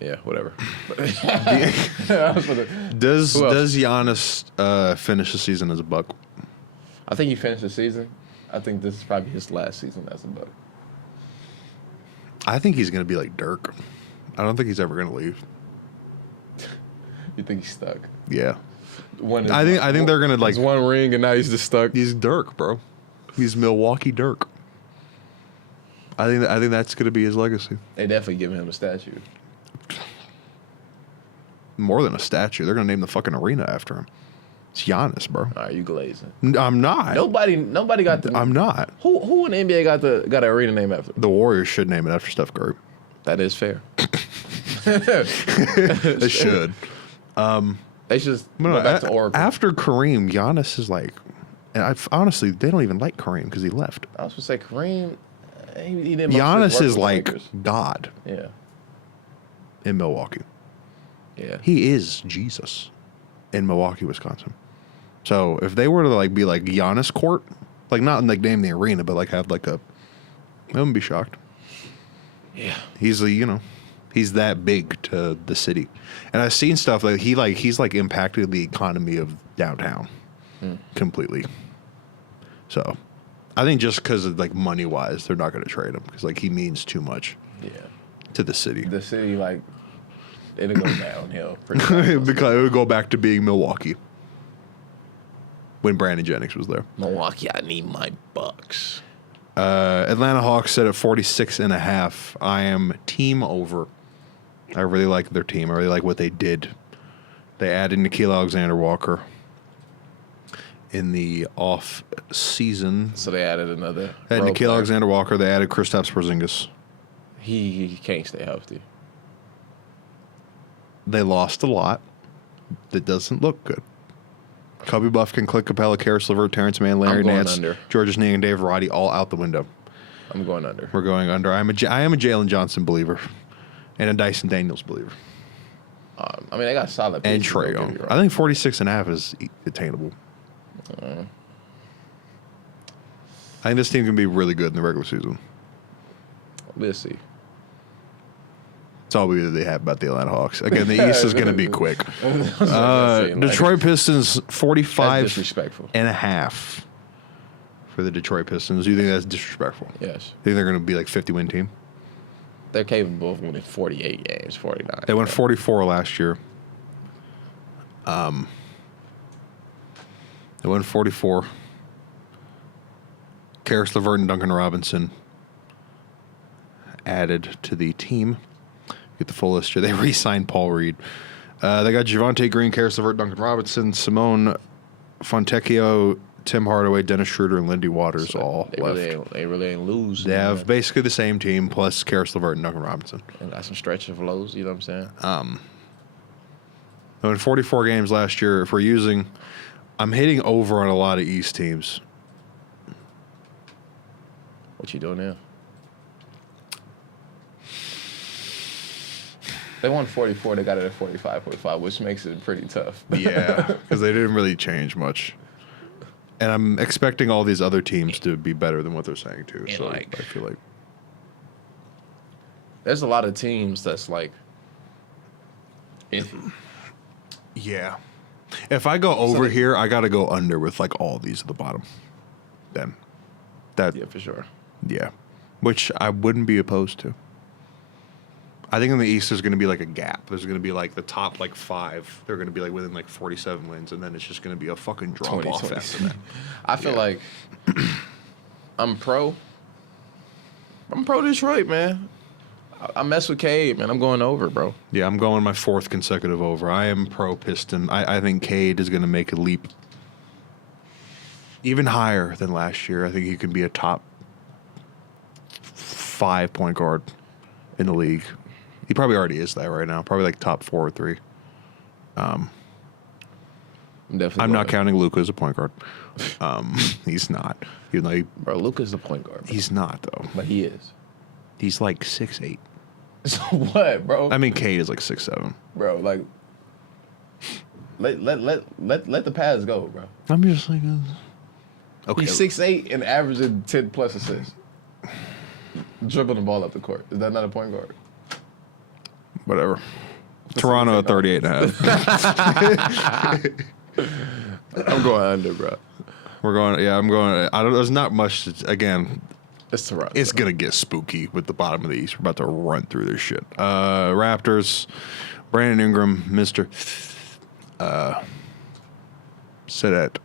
Yeah, whatever. Does Who else? does Giannis finish the season as a Buck? I think he finished the season. I think this is probably his last season as a Buck. I think he's gonna be like Dirk. I don't think he's ever gonna leave. You think he's stuck? Yeah. I think they're gonna, like- He's one ring and now he's just stuck. He's Dirk, bro. He's Milwaukee Dirk. I think that's gonna be his legacy. They definitely give him a statue. more than a statue. They're gonna name the fucking arena after him. It's Giannis, bro. All right, you glazing. I'm not. Nobody got the. I'm not. Who in the NBA got an arena name after? The Warriors should name it after Steph Curry. That is fair. They should. They should No, go back to Oracle. after Kareem, Giannis is like, and honestly, they don't even like Kareem because he left. I was gonna say Kareem. He didn't. most of his Giannis work is with like Lakers. God Yeah. in Milwaukee. Yeah. He is Jesus in Milwaukee, Wisconsin. So if they were to like be like Giannis Court, like not like name the arena, but like have like a, I wouldn't be shocked. Yeah. He's he's that big to the city, and I've seen stuff like he's impacted the economy of downtown completely. So I think just because of like money wise, they're not going to trade him because like he means too much Yeah. to the city. The city it'll go downhill. Pretty fast. Because it would go back to being Milwaukee when Brandon Jennings was there. Milwaukee, I need my bucks. Atlanta Hawks set at 46.5. I am team over. I really like their team. I really like what they did. They added Nickeil Alexander-Walker in the off season. So they added another. They had role Nickeil player. Alexander-Walker. They added Kristaps Porzingis. He can't stay healthy. They lost a lot. That doesn't look good. Cubby Buffkin, Clint Capella, Karis LeVert, Terrence Mann, Larry I'm going Nance, under. Georges Niang, and Dave Roddy all out the window. I'm going under. We're going under. I am a Jalen Johnson believer and a Dyson Daniels believer. I mean, they got solid And pieces, Trae don't get Young. me wrong. I think 46.5 is attainable. I think this team can be really good in the regular season. We'll see. That's all they have about the Atlanta Hawks. Again, the East is going to be quick. Detroit. Detroit Pistons, That's 45 disrespectful. and a half for the Detroit Pistons. Do you think that's disrespectful? Yes. Think they're going to be like 50-win team? They're capable of winning 48 games, 49. They won 44 last year. They won 44. Karis LeVert and Duncan Robinson added to the team. Get the full list here. They re-signed Paul Reed. They got Javonte Green, Karis LeVert, Duncan Robinson, Simone Fontecchio, Tim Hardaway, Dennis Schroeder, and Lindy Waters all They left. really ain't lose. They have basically the same team plus Karis LeVert and Duncan Robinson. And got some stretch of lows, you know what I'm saying? They won 44 games last year. If we're using, I'm hitting over on a lot of East teams. What you doing now? They won 44. They got it at 45, which makes it pretty tough. Yeah, because they didn't really change much. And I'm expecting all these other teams to be better than what they're saying too. And So like- I feel like There's a lot of teams that's like iffy. yeah. If I go over here, I got to go under with like all these at the bottom. Then that Yeah, for sure. yeah, which I wouldn't be opposed to. I think in the East there's going to be like a gap. There's going to be like the top like 5. They're going to be like within like 47 wins, and then it's just going to be a fucking drop off 20, after that. I feel Yeah. like I'm pro Detroit, man. I mess with Cade, man. I'm going over, bro. Yeah, I'm going my 4th consecutive over. I am pro Piston. I think Cade is going to make a leap even higher than last year. I think he can be a top 5 point guard in the league. He probably already is that right now. Probably like top 4 or 3. I'm definitely. I'm going not counting Luka as a point guard. He's not. Even though Bro, Luka's the point guard, bro. he's not though. But he is. He's like 6'8". So what, bro? I mean, Cade is like 6'7". Bro, like let the pass go, bro. I'm just like, okay. He's 6'8" and averaging 10 plus assists. Dribbling the ball up the court. Is that not a point guard? Whatever. Toronto at 38 and a half. I'm going under, bro. We're going. Yeah, I'm going. I don't. There's not much. Again, It's Toronto. it's gonna get spooky with the bottom of the East. We're about to run through this shit. Raptors. Brandon Ingram, Mister. Sit at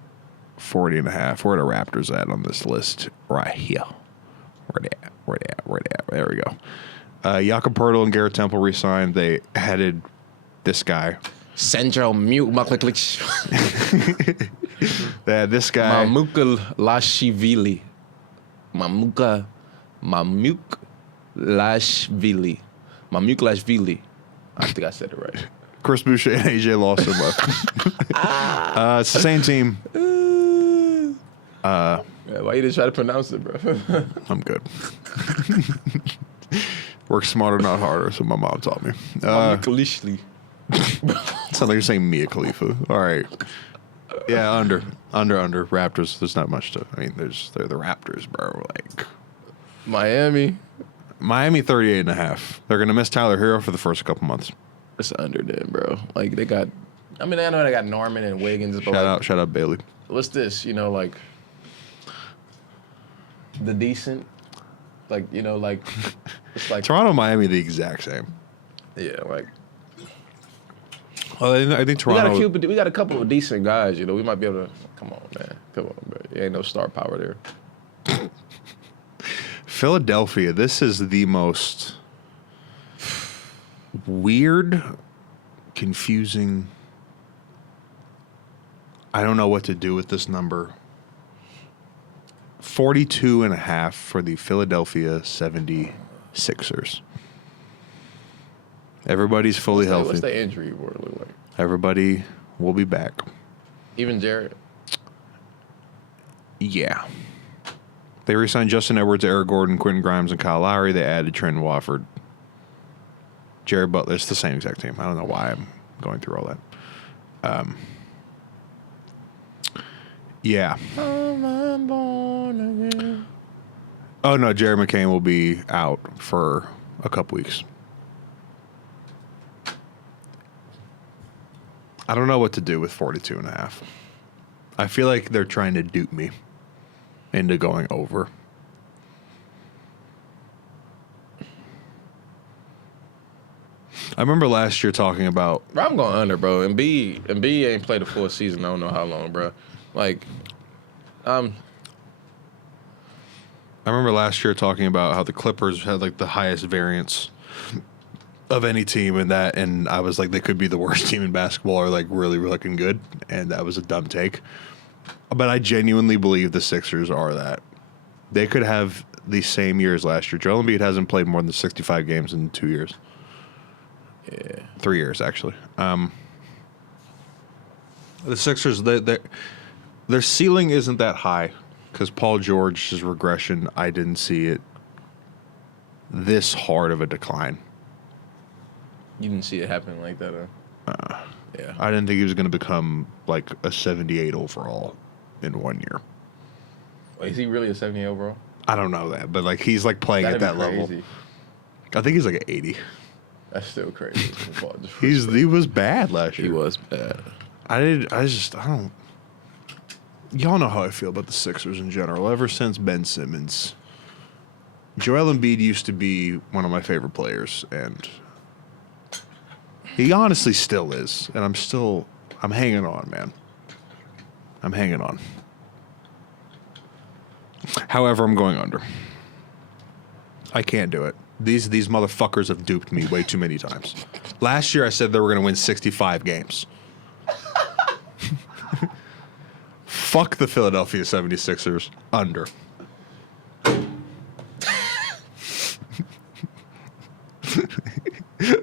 40 and a half. Where are the Raptors at on this list? Right here. Where they at? Where they at? Where they at? There we go. Jakob Poeltl and Garrett Temple re-signed. They added this guy. Central Mute Yeah, this guy. Mamuka Lashvili. Mamuk Lashvili. Mamuk Lashvili. I think I said it right. Chris Boucher and AJ Lawson left. It's the same team. Yeah, why you didn't try to pronounce it, bro? I'm good. Work smarter, not harder. So my mom taught me. Mamuk Lashvili. Sounds like you're saying Mia Khalifa. All right. Yeah, under. Raptors. There's not much to. I mean, they're the Raptors, bro. Like Miami. 38.5. They're gonna miss Tyler Hero for the first couple months. It's under them, bro. Like they got. I mean, I know they got Norman and Wiggins, but Shout out Bailey. what's this? You know, like the decent. Like it's like Toronto, Miami, the exact same. yeah, like. Well, I think Toronto. We got a couple of decent guys, we might be able to. Come on, man. Come on, bro. There ain't no star power there. Philadelphia, this is the most weird, confusing. I don't know what to do with this number. 42.5 for the Philadelphia 76ers. Everybody's fully healthy. What's the injury report look like? Everybody will be back. Even Jared? Yeah. They re-signed Justin Edwards, Eric Gordon, Quentin Grimes, and Kyle Lowry. They added Trent Wofford. Jared Butler. It's the same exact team. I don't know why I'm going through all that. Yeah. Oh, no. Jared McCain will be out for a couple weeks. I don't know what to do with 42.5. I feel like they're trying to dupe me into going over. I remember last year talking about. Bro, I'm going under, bro. Embiid ain't played a full season. I don't know how long, bro. Like, I remember last year talking about how the Clippers had like the highest variance of any team, and I was like, they could be the worst team in basketball or like really looking good, and that was a dumb take. But I genuinely believe the Sixers are that. They could have the same year as last year. Joel Embiid hasn't played more than 65 games in 2 years. yeah. 3 years, actually. The Sixers, their ceiling isn't that high because Paul George's regression, I didn't see it this hard of a decline. You didn't see it happening like that, huh? Yeah. I didn't think he was going to become like a 78 overall in 1 year. Wait, is he really a 70 overall? I don't know that, but like he's like playing at That'd that be level. crazy. I think he's like an 80. That's still crazy. He was bad last year. He was bad. I don't. Y'all know how I feel about the Sixers in general. Ever since Ben Simmons, Joel Embiid used to be one of my favorite players, and he honestly still is. And I'm hanging on, man. I'm hanging on. However, I'm going under. I can't do it. These motherfuckers have duped me way too many times. Last year I said they were going to win 65 games. Fuck the Philadelphia 76ers. Under.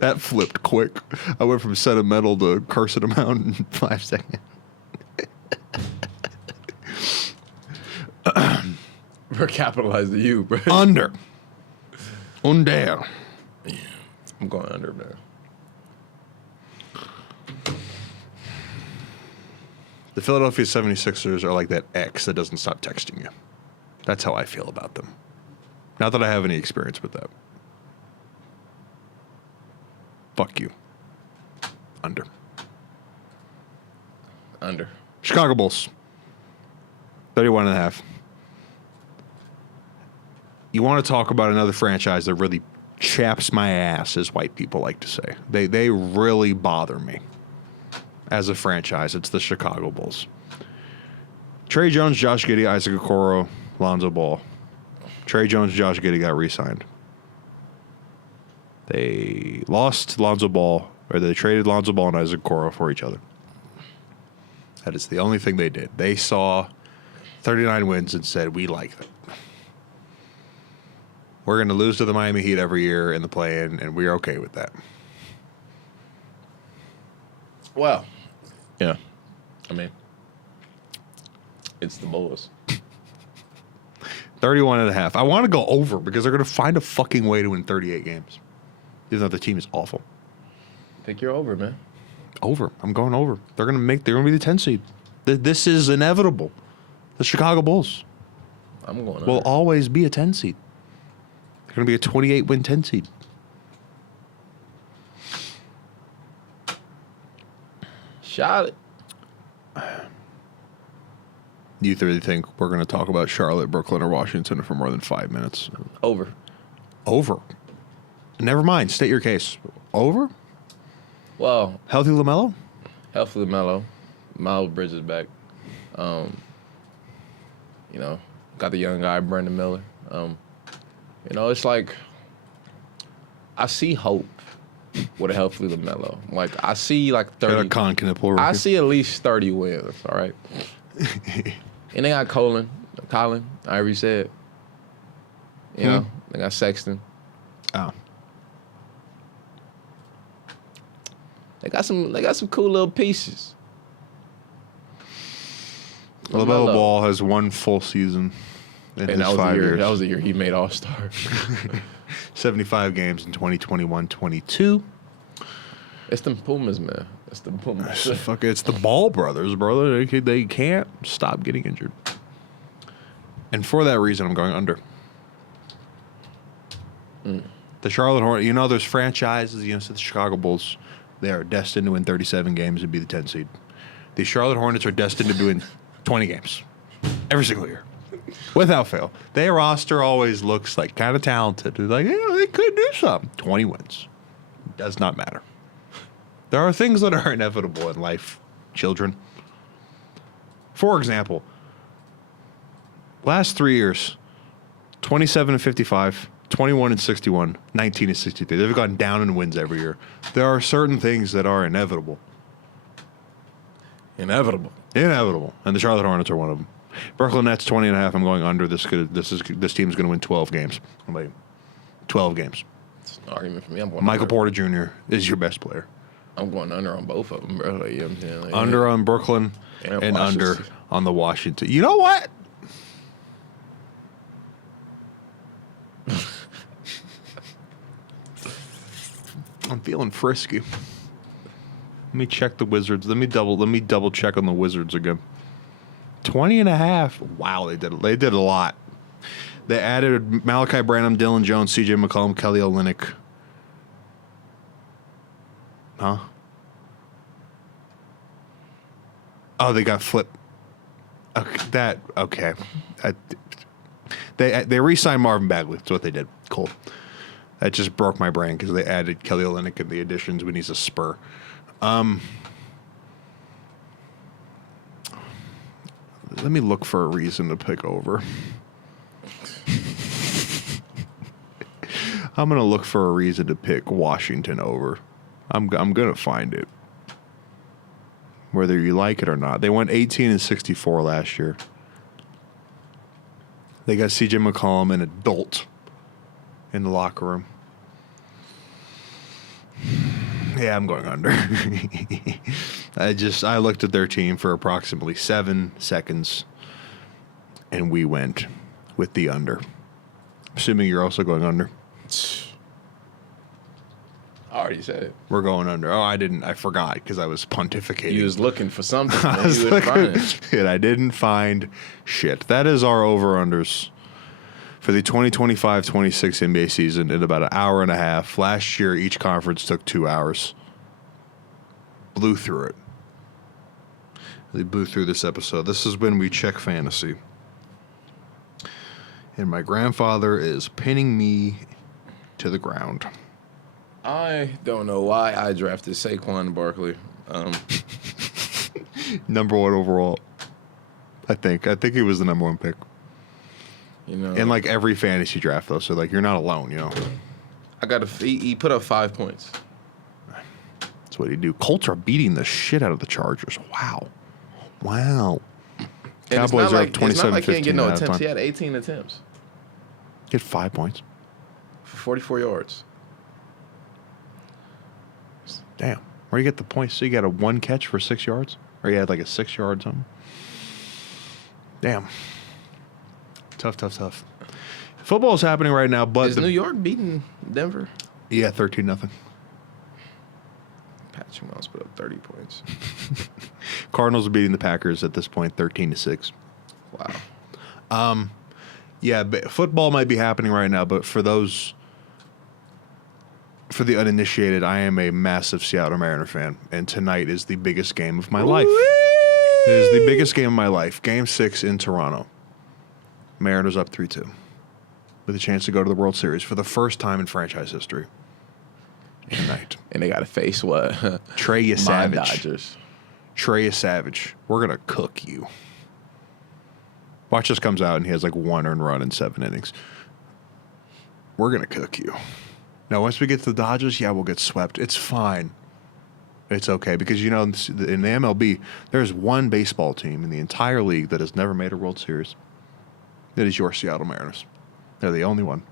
That flipped quick. I went from sentimental to cursing them out in 5 seconds. We're capitalizing you, bro. Under. Under. I'm going under, man. The Philadelphia 76ers are like that ex that doesn't stop texting you. That's how I feel about them. Not that I have any experience with that. Fuck you. Under. Under. Chicago Bulls. 31.5. You want to talk about another franchise that really chaps my ass, as white people like to say. They really bother me. As a franchise, it's the Chicago Bulls. Trey Jones, Josh Giddey, Isaac Okoro, Lonzo Ball. Trey Jones, Josh Giddey got re-signed. They lost Lonzo Ball Or they traded Lonzo Ball and Isaac Coro for each other. That is the only thing they did. They saw 39 wins and said, we like that. We're going to lose to the Miami Heat every year in the play-in, and we're okay with that. Well, yeah. I mean, it's the Bulls. 31.5. I want to go over because they're going to find a fucking way to win 38 games. Even though the team is awful. Think you're over, man. Over. I'm going over. They're going to be the 10 seed. This is inevitable. The Chicago Bulls I'm going will under. always be a 10 seed. They're going to be a 28-win 10 seed. Charlotte. You really think we're going to talk about Charlotte, Brooklyn, or Washington for more than 5 minutes? Over. Over. Never mind. State your case. Over? Well, Healthy LaMelo? healthy Melo. Miles Bridges back. You know, got the young guy, Brandon Miller. You know, it's like I see hope with a healthy LaMelo. Like I see like Got 30. a Con Knipple. I see at least 30 wins. All right. And they got Colin, I already said. You know, they got Sexton. Oh. They got some cool little pieces. LaMelo Ball has one full season in his And that was 5 the year. years. That was the year he made All-Star. 75 games in 2021-22. It's them Pumas, man. It's the Pumas. It's the Ball brothers, brother. They can't stop getting injured. And for that reason, I'm going under. The Charlotte Hornets, there's franchises, the Chicago Bulls. They are destined to win 37 games and be the 10 seed. The Charlotte Hornets are destined to win 20 games every single year, without fail. Their roster always looks like kind of talented. They're like, they could do something. 20 wins. Does not matter. There are things that are inevitable in life, children. For example, last 3 years, 27 and 55, 21 and 61, 19 and 63. They've gone down in wins every year. There are certain things that are inevitable. Inevitable. And the Charlotte Hornets are one of them. Brooklyn Nets 20.5. I'm going under. This team's going to win 12 games. I'm like 12 games. It's an argument for me. I'm going Michael under. Porter Jr. is your best player. I'm going under on both of them, bro. Like, you know what I'm saying? Like, Under on Brooklyn And and under Washington. on the Washington. You know what? I'm feeling frisky. Let me check the Wizards. Let me double check on the Wizards again. 20.5. Wow, they did a lot. They added Malachi Branham, Dylan Jones, CJ McCollum, Kelly Olynyk. Huh? Oh, they got Flip. Okay. They re-signed Marvin Bagley. That's what they did. Cool. That just broke my brain because they added Kelly Olynyk in the additions when he's a Spur. Let me look for a reason to pick over. I'm going to look for a reason to pick Washington over. I'm going to find it. Whether you like it or not. They went 18 and 64 last year. They got CJ McCollum, an adult, in the locker room. Yeah, I'm going under. I looked at their team for approximately 7 seconds, and we went with the under. Assuming you're also going under. I already said it. We're going under. Oh, I didn't. I forgot because I was pontificating. You was looking for something. I Man. was You wouldn't looking- find it. and I didn't find shit. That is our over-unders for the 2025-26 NBA season in about an hour and a half. Last year, each conference took 2 hours. Blew through it. They blew through this episode. This is when we check fantasy. And my grandfather is pinning me to the ground. I don't know why I drafted Saquon Barkley. Number 1 overall. I think he was the number 1 pick. You know, In like every fantasy draft though, so like you're not alone, I got he put up 5 points. That's what he do. Colts are beating the shit out of the Chargers. Wow. And Cowboys are up it's not like he 27-15 didn't get no at attempts. halftime. He had 18 attempts Get 5 points. for 44 yards. Damn. Where you get the points? So you got a 1 catch for 6 yards? Or you had like a 6 yard something? Damn. Tough. Football's happening right now, but Is New York beating Denver? yeah, 13-0. Patrick Mahomes put up 30 points. Cardinals are beating the Packers at this point, 13-6. Wow. Yeah, football might be happening right now, but for the uninitiated, I am a massive Seattle Mariner fan, and tonight is the biggest game of my life. It is the biggest game of my life. Game 6 in Toronto. Mariners up 3-2 with a chance to go to the World Series for the first time in franchise history. Tonight. And they got to face what? Trey My Savage. Dodgers. Trey Savage. We're going to cook you. Watch this comes out and he has like 1 earned run in 7 innings. We're going to cook you. Now, once we get to the Dodgers, yeah, we'll get swept. It's fine. It's okay because, you know, in the MLB, there's one baseball team in the entire league that has never made a World Series. It is your Seattle Mariners. They're the only one.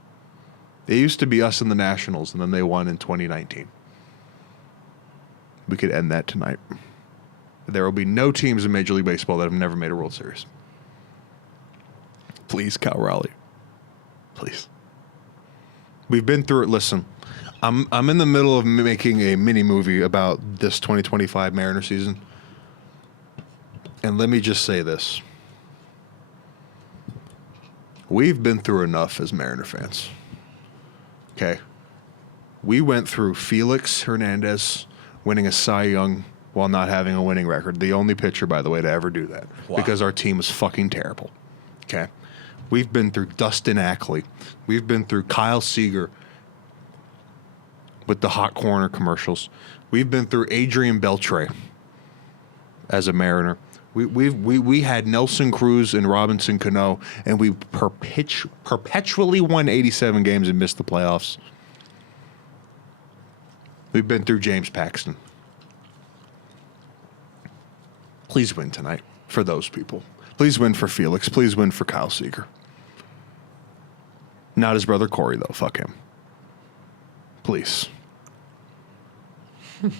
It used to be us and the Nationals, and then they won in 2019. We could end that tonight. There will be no teams in Major League Baseball that have never made a World Series. Please, Cal Raleigh. Please. We've been through it. Listen, I'm in the middle of making a mini movie about this 2025 Mariner season. And let me just say this. We've been through enough as Mariner fans. Okay. We went through Felix Hernandez winning a Cy Young while not having a winning record. The only pitcher, by the way, to ever do that. Wow. Because our team was fucking terrible. Okay. We've been through Dustin Ackley. We've been through Kyle Seager with the hot corner commercials. We've been through Adrian Beltre as a Mariner. We had Nelson Cruz and Robinson Cano, and we perpetually won 87 games and missed the playoffs. We've been through James Paxton. Please win tonight for those people. Please win for Felix. Please win for Kyle Seager. Not his brother Corey, though. Fuck him. Please.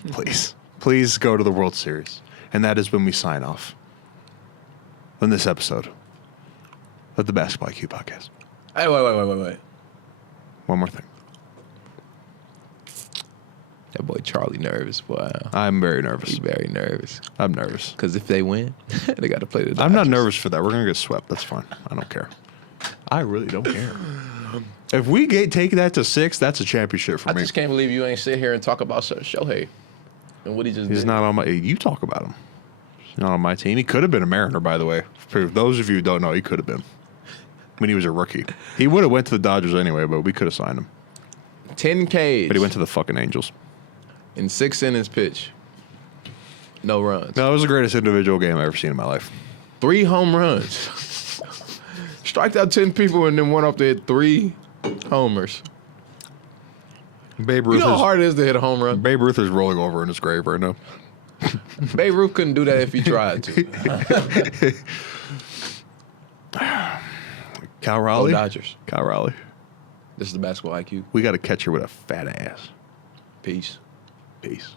Please. Please go to the World Series. And that is when we sign off on this episode of the Basketball IQ Podcast. Hey, wait. One more thing. That boy Charlie nervous, boy. I'm very nervous. He's very nervous. I'm nervous. Because if they win, they got to play the Dodgers. I'm not nervous for that. We're going to get swept. That's fine. I don't care. I really don't care. If we take that to 6, that's a championship for I me. just can't believe you ain't sit here and talk about Shohei and what he just He's did. not on my... You talk about him. He's not on my team. He could have been a Mariner, by the way. For those of you who don't know, he could have been. When he was a rookie. He would have went to the Dodgers anyway, but we could have signed him. 10 Ks. But he went to the fucking Angels. in 6 innings pitch. No runs. No, it was the greatest individual game I've ever seen in my life. 3 home runs. Striked out 10 people and then went off to hit 3 homers. Babe You Ruth, know how is, hard it is to hit a home run? Babe Ruth is rolling over in his grave right now. Babe Ruth couldn't do that if he tried to. Cal Oh, Raleigh. Dodgers. Cal Raleigh. This is the basketball IQ. We got a catcher with a fat ass. Peace. Peace.